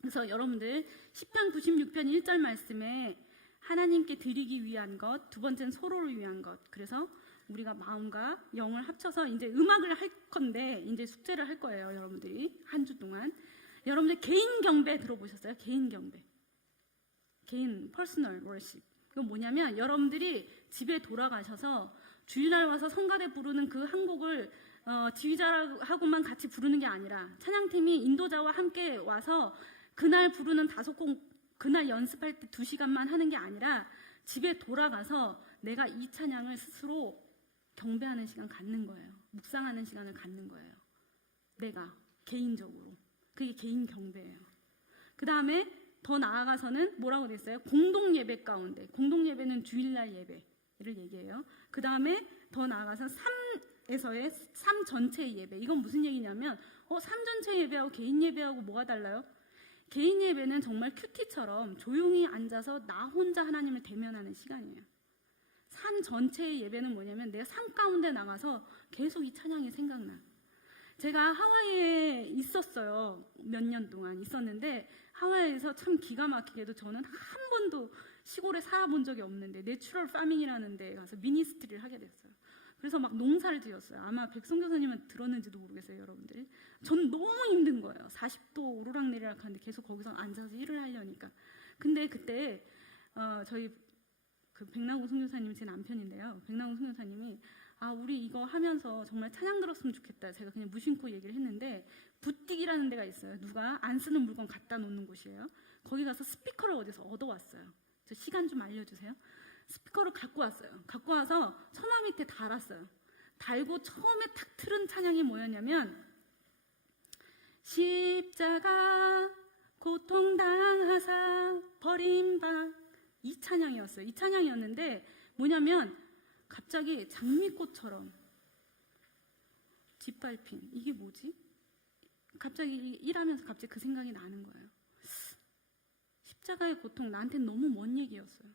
그래서 여러분들 시편 96편 1절 말씀에 하나님께 드리기 위한 것, 두 번째는 서로를 위한 것. 그래서 우리가 마음과 영을 합쳐서 이제 음악을 할 건데, 이제 숙제를 할 거예요, 여러분들이 한 주 동안. 여러분들 개인 경배 들어보셨어요? 개인 경배, 개인 퍼스널 월십. 이건 뭐냐면 여러분들이 집에 돌아가셔서 주일날 와서 성가대 부르는 그 한 곡을 지휘자하고만 같이 부르는 게 아니라, 찬양팀이 인도자와 함께 와서 그날 부르는 5곡, 그날 연습할 때 2시간만 하는 게 아니라 집에 돌아가서 내가 이 찬양을 스스로 경배하는 시간 갖는 거예요. 묵상하는 시간을 갖는 거예요. 내가 개인적으로. 그게 개인 경배예요. 그 다음에 더 나아가서는 뭐라고 됐어요? 공동 예배 가운데. 공동 예배는 주일날 예배를 얘기해요. 그 다음에 더 나아가서 삶에서의 삶 전체의 예배. 이건 무슨 얘기냐면 삶 전체 예배하고 개인 예배하고 뭐가 달라요? 개인 예배는 정말 큐티처럼 조용히 앉아서 나 혼자 하나님을 대면하는 시간이에요. 삶 전체의 예배는 뭐냐면 내가 삶 가운데 나가서 계속 이 찬양이 생각나. 제가 하와이에 있었어요. 몇 년 동안 있었는데, 하와이에서 참 기가 막히게도 저는 한 번도 시골에 살아본 적이 없는데 내추럴 파밍이라는 데 가서 미니스트리를 하게 됐어요. 그래서 막 농사를 지었어요. 아마 백성 교사님은 들었는지도 모르겠어요, 여러분들이. 전 너무 힘든 거예요. 40도 오르락내리락 하는데 계속 거기서 앉아서 일을 하려니까. 근데 그때 저희 그 백나고 선교사님이 제 남편인데요. 백나고 선교사님이 우리 이거 하면서 정말 찬양 들었으면 좋겠다. 제가 그냥 무심코 얘기를 했는데, 붓디기라는 데가 있어요. 누가 안 쓰는 물건 갖다 놓는 곳이에요. 거기 가서 스피커를 어디서 얻어왔어요. 저 시간 좀 알려주세요. 스피커를 갖고 왔어요. 갖고 와서 처마 밑에 달았어요. 달고 처음에 탁 틀은 찬양이 뭐였냐면, 십자가 고통당하사 버림받, 이 찬양이었어요. 이 찬양이었는데 뭐냐면 갑자기 장미꽃처럼 짓밟힌, 이게 뭐지? 갑자기 일하면서 갑자기 그 생각이 나는 거예요. 십자가의 고통, 나한테는 너무 먼 얘기였어요.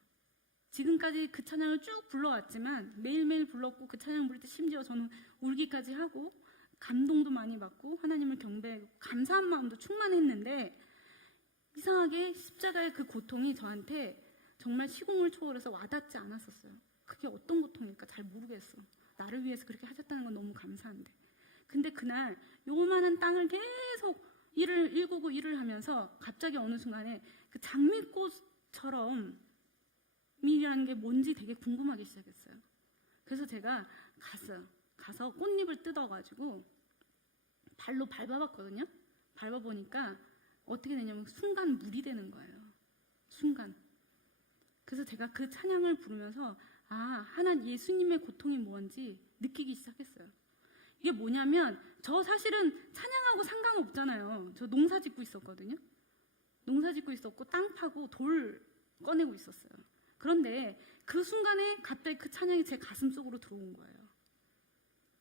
지금까지 그 찬양을 쭉 불러왔지만, 매일매일 불렀고, 그 찬양 부를 때 심지어 저는 울기까지 하고 감동도 많이 받고 하나님을 경배하고 감사한 마음도 충만했는데, 이상하게 십자가의 그 고통이 저한테 정말 시공을 초월해서 와닿지 않았었어요. 그게 어떤 고통일까 잘 모르겠어. 나를 위해서 그렇게 하셨다는 건 너무 감사한데. 근데 그날 요만한 땅을 계속 일구고 일을 하면서 갑자기 어느 순간에 그 장미꽃처럼 미라는 게 뭔지 되게 궁금하기 시작했어요. 그래서 제가 가서 꽃잎을 뜯어가지고 발로 밟아봤거든요. 밟아보니까 어떻게 되냐면 순간 물이 되는 거예요. 순간. 그래서 제가 그 찬양을 부르면서 예수님의 고통이 뭔지 느끼기 시작했어요. 이게 뭐냐면, 저 사실은 찬양하고 상관없잖아요. 저 농사 짓고 있었거든요. 농사 짓고 있었고 땅 파고 돌 꺼내고 있었어요. 그런데 그 순간에 갑자기 그 찬양이 제 가슴 속으로 들어온 거예요.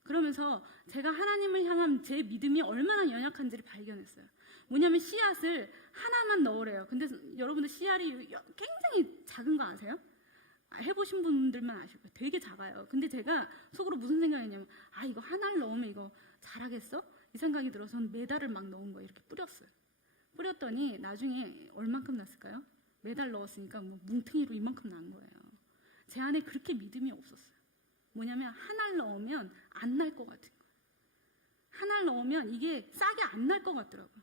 그러면서 제가 하나님을 향한 제 믿음이 얼마나 연약한지를 발견했어요. 뭐냐면 씨앗을 하나만 넣으래요. 근데 여러분들 씨알이 굉장히 작은 거 아세요? 해보신 분들만 아실 거예요. 되게 작아요. 근데 제가 속으로 무슨 생각이냐면, 이거 하나를 넣으면 이거 자라겠어? 이 생각이 들어서 메달을 막 넣은 거예요. 이렇게 뿌렸어요. 뿌렸더니 나중에 얼만큼 났을까요? 매달 넣었으니까 뭐 뭉텅이로 이만큼 난 거예요. 제 안에 그렇게 믿음이 없었어요. 뭐냐면 하나를 넣으면 안 날 것 같은 거예요. 하나를 넣으면 이게 싸게 안 날 것 같더라고요.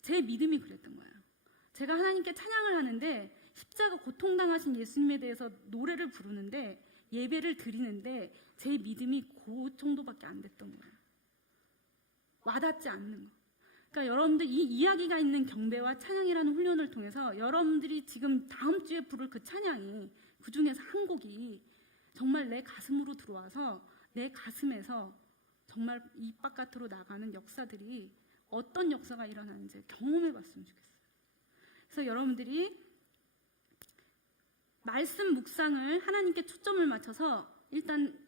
제 믿음이 그랬던 거예요. 제가 하나님께 찬양을 하는데 십자가 고통당하신 예수님에 대해서 노래를 부르는데 예배를 드리는데 제 믿음이 그 정도밖에 안 됐던 거예요. 와닿지 않는 거. 그러니까 여러분들 이 이야기가 있는 경배와 찬양이라는 훈련을 통해서 여러분들이 지금 다음 주에 부를 그 찬양이 그 중에서 한 곡이 정말 내 가슴으로 들어와서 내 가슴에서 정말 입 바깥으로 나가는 역사들이 어떤 역사가 일어나는지 경험해 봤으면 좋겠어요. 그래서 여러분들이 말씀 묵상을 하나님께 초점을 맞춰서 일단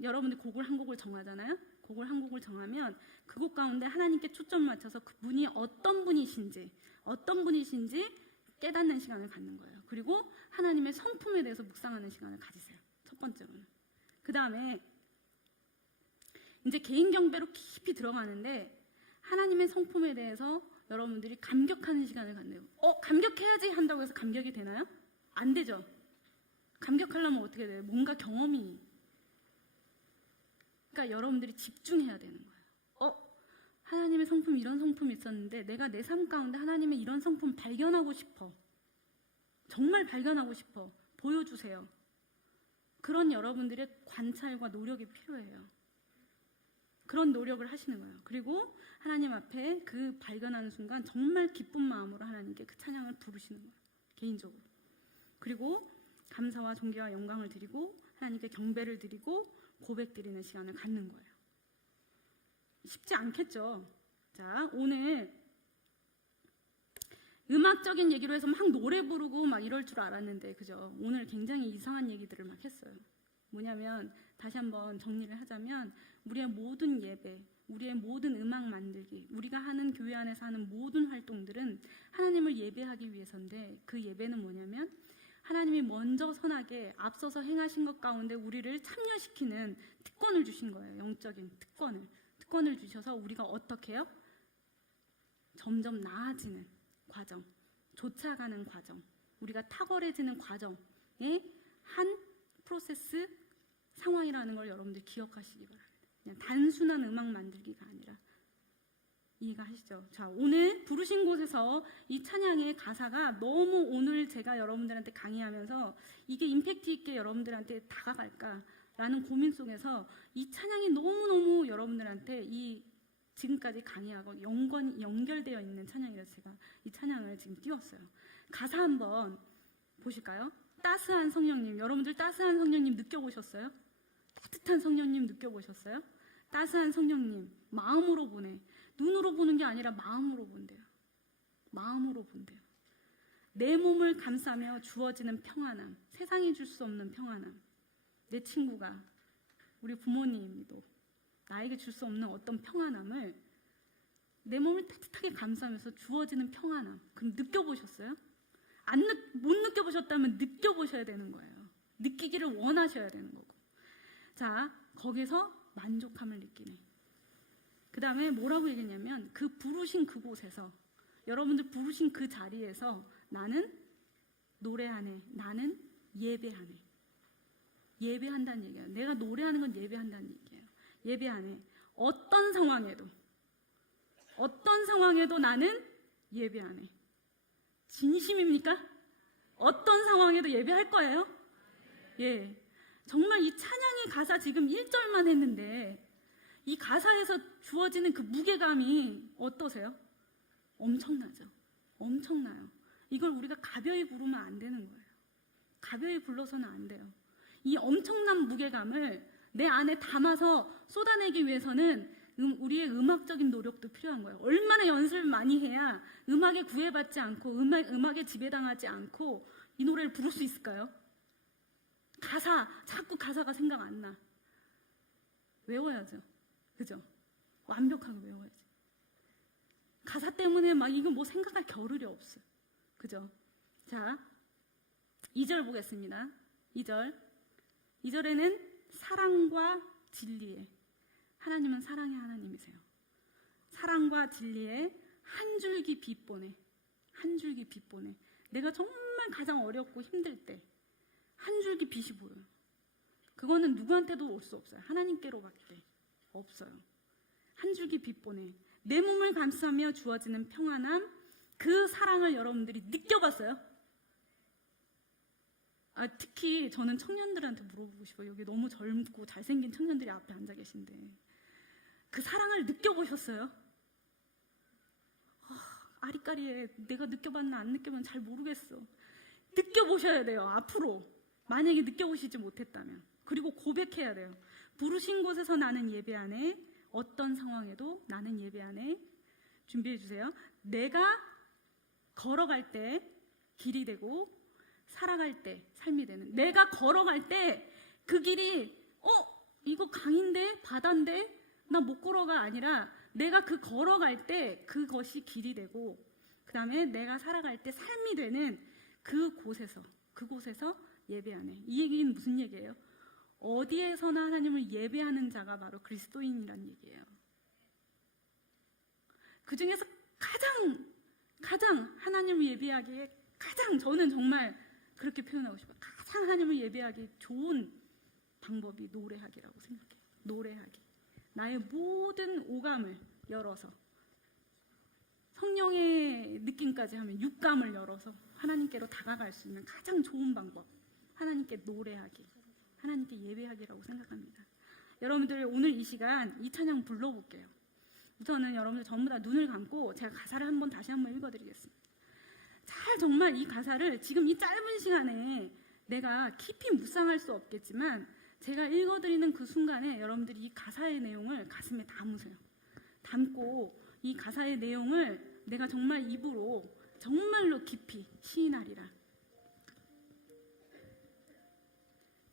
여러분들이 곡을 한 곡을 정하잖아요. 곡을 한 곡을 정하면 그 곡 가운데 하나님께 초점을 맞춰서 그분이 어떤 분이신지 깨닫는 시간을 갖는 거예요. 그리고 하나님의 성품에 대해서 묵상하는 시간을 가지세요. 첫 번째로는. 그 다음에 이제 개인 경배로 깊이 들어가는데 하나님의 성품에 대해서 여러분들이 감격하는 시간을 갖네요. 감격해야지 한다고 해서 감격이 되나요? 안 되죠. 감격하려면 어떻게 돼요? 뭔가 경험이. 그러니까 여러분들이 집중해야 되는 거예요. 하나님의 성품이 이런 성품이 있었는데 내가 내 삶 가운데 하나님의 이런 성품 발견하고 싶어. 정말 발견하고 싶어. 보여주세요. 그런 여러분들의 관찰과 노력이 필요해요. 그런 노력을 하시는 거예요. 그리고 하나님 앞에 그 발견하는 순간 정말 기쁜 마음으로 하나님께 그 찬양을 부르시는 거예요. 개인적으로. 그리고 감사와 존귀와 영광을 드리고 하나님께 경배를 드리고 고백 드리는 시간을 갖는 거예요. 쉽지 않겠죠. 자, 오늘 음악적인 얘기로 해서 막 노래 부르고 막 이럴 줄 알았는데, 그죠? 오늘 굉장히 이상한 얘기들을 막 했어요. 뭐냐면, 다시 한번 정리를 하자면, 우리의 모든 예배, 우리의 모든 음악 만들기, 우리가 하는 교회 안에서 하는 모든 활동들은 하나님을 예배하기 위해서인데, 그 예배는 뭐냐면, 하나님이 먼저 선하게 앞서서 행하신 것 가운데 우리를 참여시키는 특권을 주신 거예요. 영적인 특권을 주셔서 우리가 어떻게 해요? 점점 나아지는 과정, 쫓아가는 과정, 우리가 탁월해지는 과정의 한 프로세스 상황이라는 걸 여러분들 기억하시기 바랍니다. 그냥 단순한 음악 만들기가 아니라. 이해가 하시죠? 자, 오늘 부르신 곳에서 이 찬양의 가사가 너무 오늘 제가 여러분들한테 강의하면서 이게 임팩트 있게 여러분들한테 다가갈까라는 고민 속에서 이 찬양이 너무너무 여러분들한테 이 지금까지 강의하고 연결되어 있는 찬양이라서 제가 이 찬양을 지금 띄웠어요. 가사 한번 보실까요? 따스한 성령님, 여러분들 따스한 성령님 느껴보셨어요? 따뜻한 성령님 느껴보셨어요? 따스한 성령님, 마음으로 보내. 눈으로 보는 게 아니라 마음으로 본대요. 마음으로 본대요. 내 몸을 감싸며 주어지는 평안함, 세상이 줄 수 없는 평안함. 내 친구가, 우리 부모님도 나에게 줄 수 없는 어떤 평안함을 내 몸을 따뜻하게 감싸면서 주어지는 평안함. 그럼 느껴보셨어요? 못 느껴보셨다면 느껴보셔야 되는 거예요. 느끼기를 원하셔야 되는 거고. 자, 거기서 만족함을 느끼네. 그 다음에 뭐라고 얘기했냐면 그 부르신 그곳에서, 여러분들 부르신 그 자리에서 나는 노래하네, 나는 예배하네. 예배한다는 얘기예요. 내가 노래하는 건 예배한다는 얘기예요. 예배하네. 어떤 상황에도 나는 예배하네. 진심입니까? 어떤 상황에도 예배할 거예요? 예. 정말 이 찬양의 가사 지금 1절만 했는데 이 가사에서 주어지는 그 무게감이 어떠세요? 엄청나죠? 엄청나요. 이걸 우리가 가벼이 부르면 안 되는 거예요. 가벼이 불러서는 안 돼요. 이 엄청난 무게감을 내 안에 담아서 쏟아내기 위해서는 우리의 음악적인 노력도 필요한 거예요. 얼마나 연습을 많이 해야 음악에 구애받지 않고 음악에 지배당하지 않고 이 노래를 부를 수 있을까요? 자꾸 가사가 생각 안 나. 외워야죠. 그죠? 완벽하게 외워야지. 가사 때문에 막 이거 뭐 생각할 겨를이 없어요. 그죠? 자, 2절 보겠습니다. 2절에는 사랑과 진리에, 하나님은 사랑의 하나님이세요. 사랑과 진리에 한 줄기 빛보내 내가 정말 가장 어렵고 힘들 때 한 줄기 빛이 보여요. 그거는 누구한테도 올 수 없어요. 하나님께로밖에 없어요. 한 줄기 빛 보내. 내 몸을 감싸며 주어지는 평안함, 그 사랑을 여러분들이 느껴봤어요? 특히 저는 청년들한테 물어보고 싶어요. 여기 너무 젊고 잘생긴 청년들이 앞에 앉아 계신데 그 사랑을 느껴보셨어요? 아리까리해. 내가 느껴봤나 안 느껴봤나 잘 모르겠어. 느껴보셔야 돼요. 앞으로 만약에 느껴보시지 못했다면. 그리고 고백해야 돼요. 부르신 곳에서 나는 예배하네. 어떤 상황에도 나는 예배하네. 준비해 주세요. 내가 걸어갈 때 길이 되고 살아갈 때 삶이 되는. 내가 걸어갈 때 그 길이 이거 강인데 바다인데 나 못 걸어가 아니라 내가 그 걸어갈 때 그것이 길이 되고 그 다음에 내가 살아갈 때 삶이 되는 그곳에서 예배하네. 이 얘기는 무슨 얘기예요? 어디에서나 하나님을 예배하는 자가 바로 그리스도인이란 얘기예요. 그 중에서 가장 하나님을 예배하기에 저는 정말 그렇게 표현하고 싶어요. 가장 하나님을 예배하기 좋은 방법이 노래하기라고 생각해요. 노래하기. 나의 모든 오감을 열어서 성령의 느낌까지 하면 육감을 열어서 하나님께로 다가갈 수 있는 가장 좋은 방법, 하나님께 노래하기, 하나님께 예배하기라고 생각합니다. 여러분들 오늘 이 시간 이 찬양 불러볼게요. 우선은 여러분들 전부 다 눈을 감고 제가 가사를 다시 한번 읽어드리겠습니다. 정말 이 가사를 지금 이 짧은 시간에 내가 깊이 묵상할 수 없겠지만 제가 읽어드리는 그 순간에 여러분들이 이 가사의 내용을 가슴에 담으세요. 담고 이 가사의 내용을 내가 정말 입으로 정말로 깊이 시인하리라.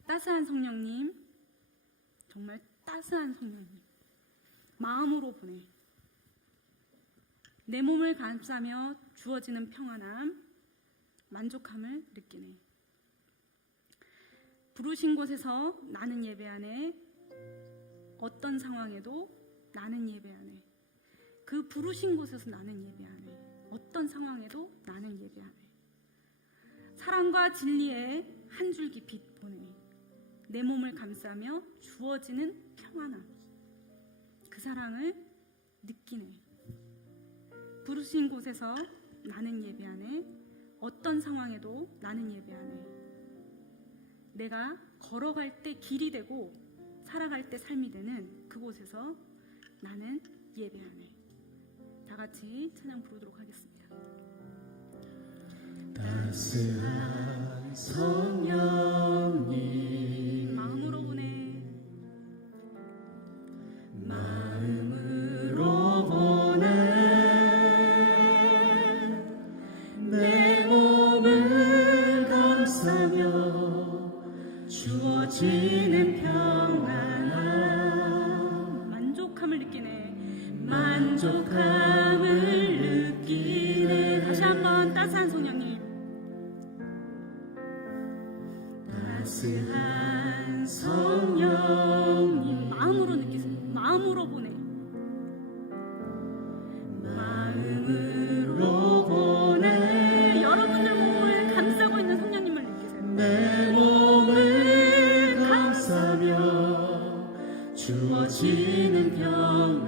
따스한 성령님, 정말 따스한 성령님, 마음으로 보내. 내 몸을 감싸며 주어지는 평안함, 만족함을 느끼네. 부르신 곳에서 나는 예배하네. 어떤 상황에도 나는 예배하네. 그 부르신 곳에서 나는 예배하네. 어떤 상황에도 나는 예배하네. 사랑과 진리의 한 줄기 빛 보내. 내 몸을 감싸며 주어지는 평안함, 그 사랑을 느끼네. 부르신 곳에서 나는 예배하네. 어떤 상황에도 나는 예배하네. 내가 걸어갈 때 길이 되고 살아갈 때 삶이 되는 그곳에서 나는 예배하네. 다 같이 찬양 부르도록 하겠습니다. 따스한 성령님, 마음으로 보내. 마음으로 보내. 내 몸을 감싸며 주어지는 평안함, 만족함을 느끼네. 만족함을 느끼네. 다시 한번 따스한 성령님. 따스한 성령님, 마음으로 느끼세요. 마음으로 보내. 마음으로 보내. 여러분들 몸을 감싸고 있는 성령님을 느끼세요. 내 몸을 감싸며 주어지는 평안함,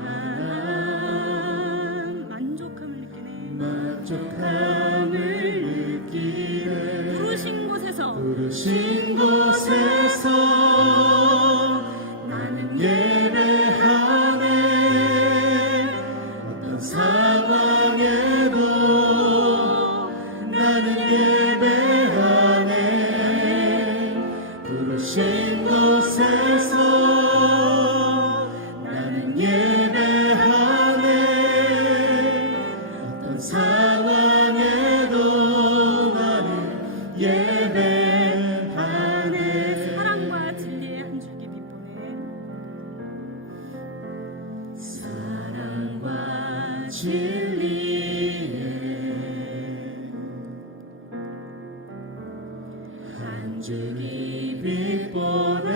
만족함을 느끼네. 만족함을 느끼네. 부르신 곳에서 나는 예배하네. 어떤 상황에도 나는 예배하네. 부르신 곳에서 나는 예배하네. 어떤 상황에도 나는 예배하네. 사랑과 진리의 한 줄기 빛 보내. 사랑과 진리의 한 줄기 빛 보내.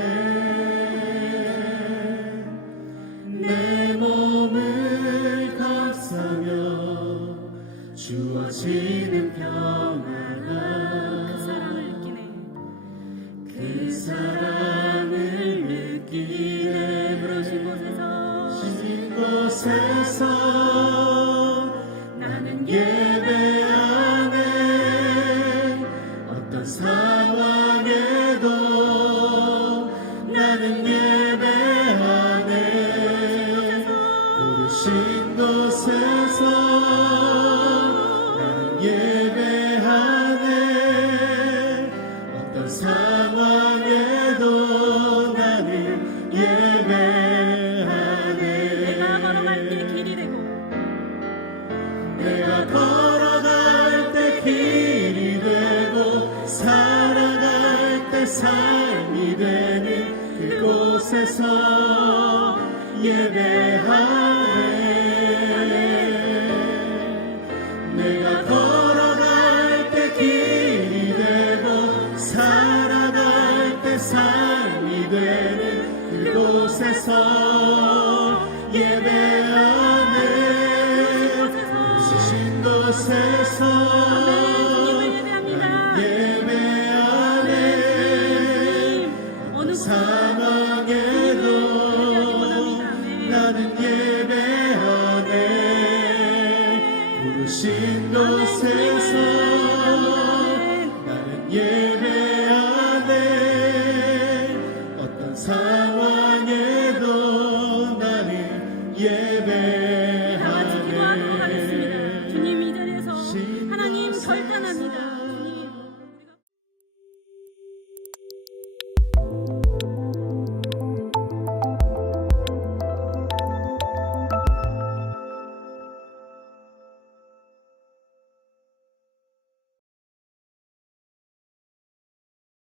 내 몸을 감싸며 주어지는 평안함, 사랑을 느끼네. 부르신 곳에서 신 곳에서 나는 예배하네. 어떤 상황에도 나는 예배하네. 부르신 곳에서 나는 예배하네. 어떤 상황에도 나는 예배하네. 내가 걸어갈 때 길이 되고 내가 걸어갈 때 길이 되고 살아갈 때 삶이 되는 그곳에서 예배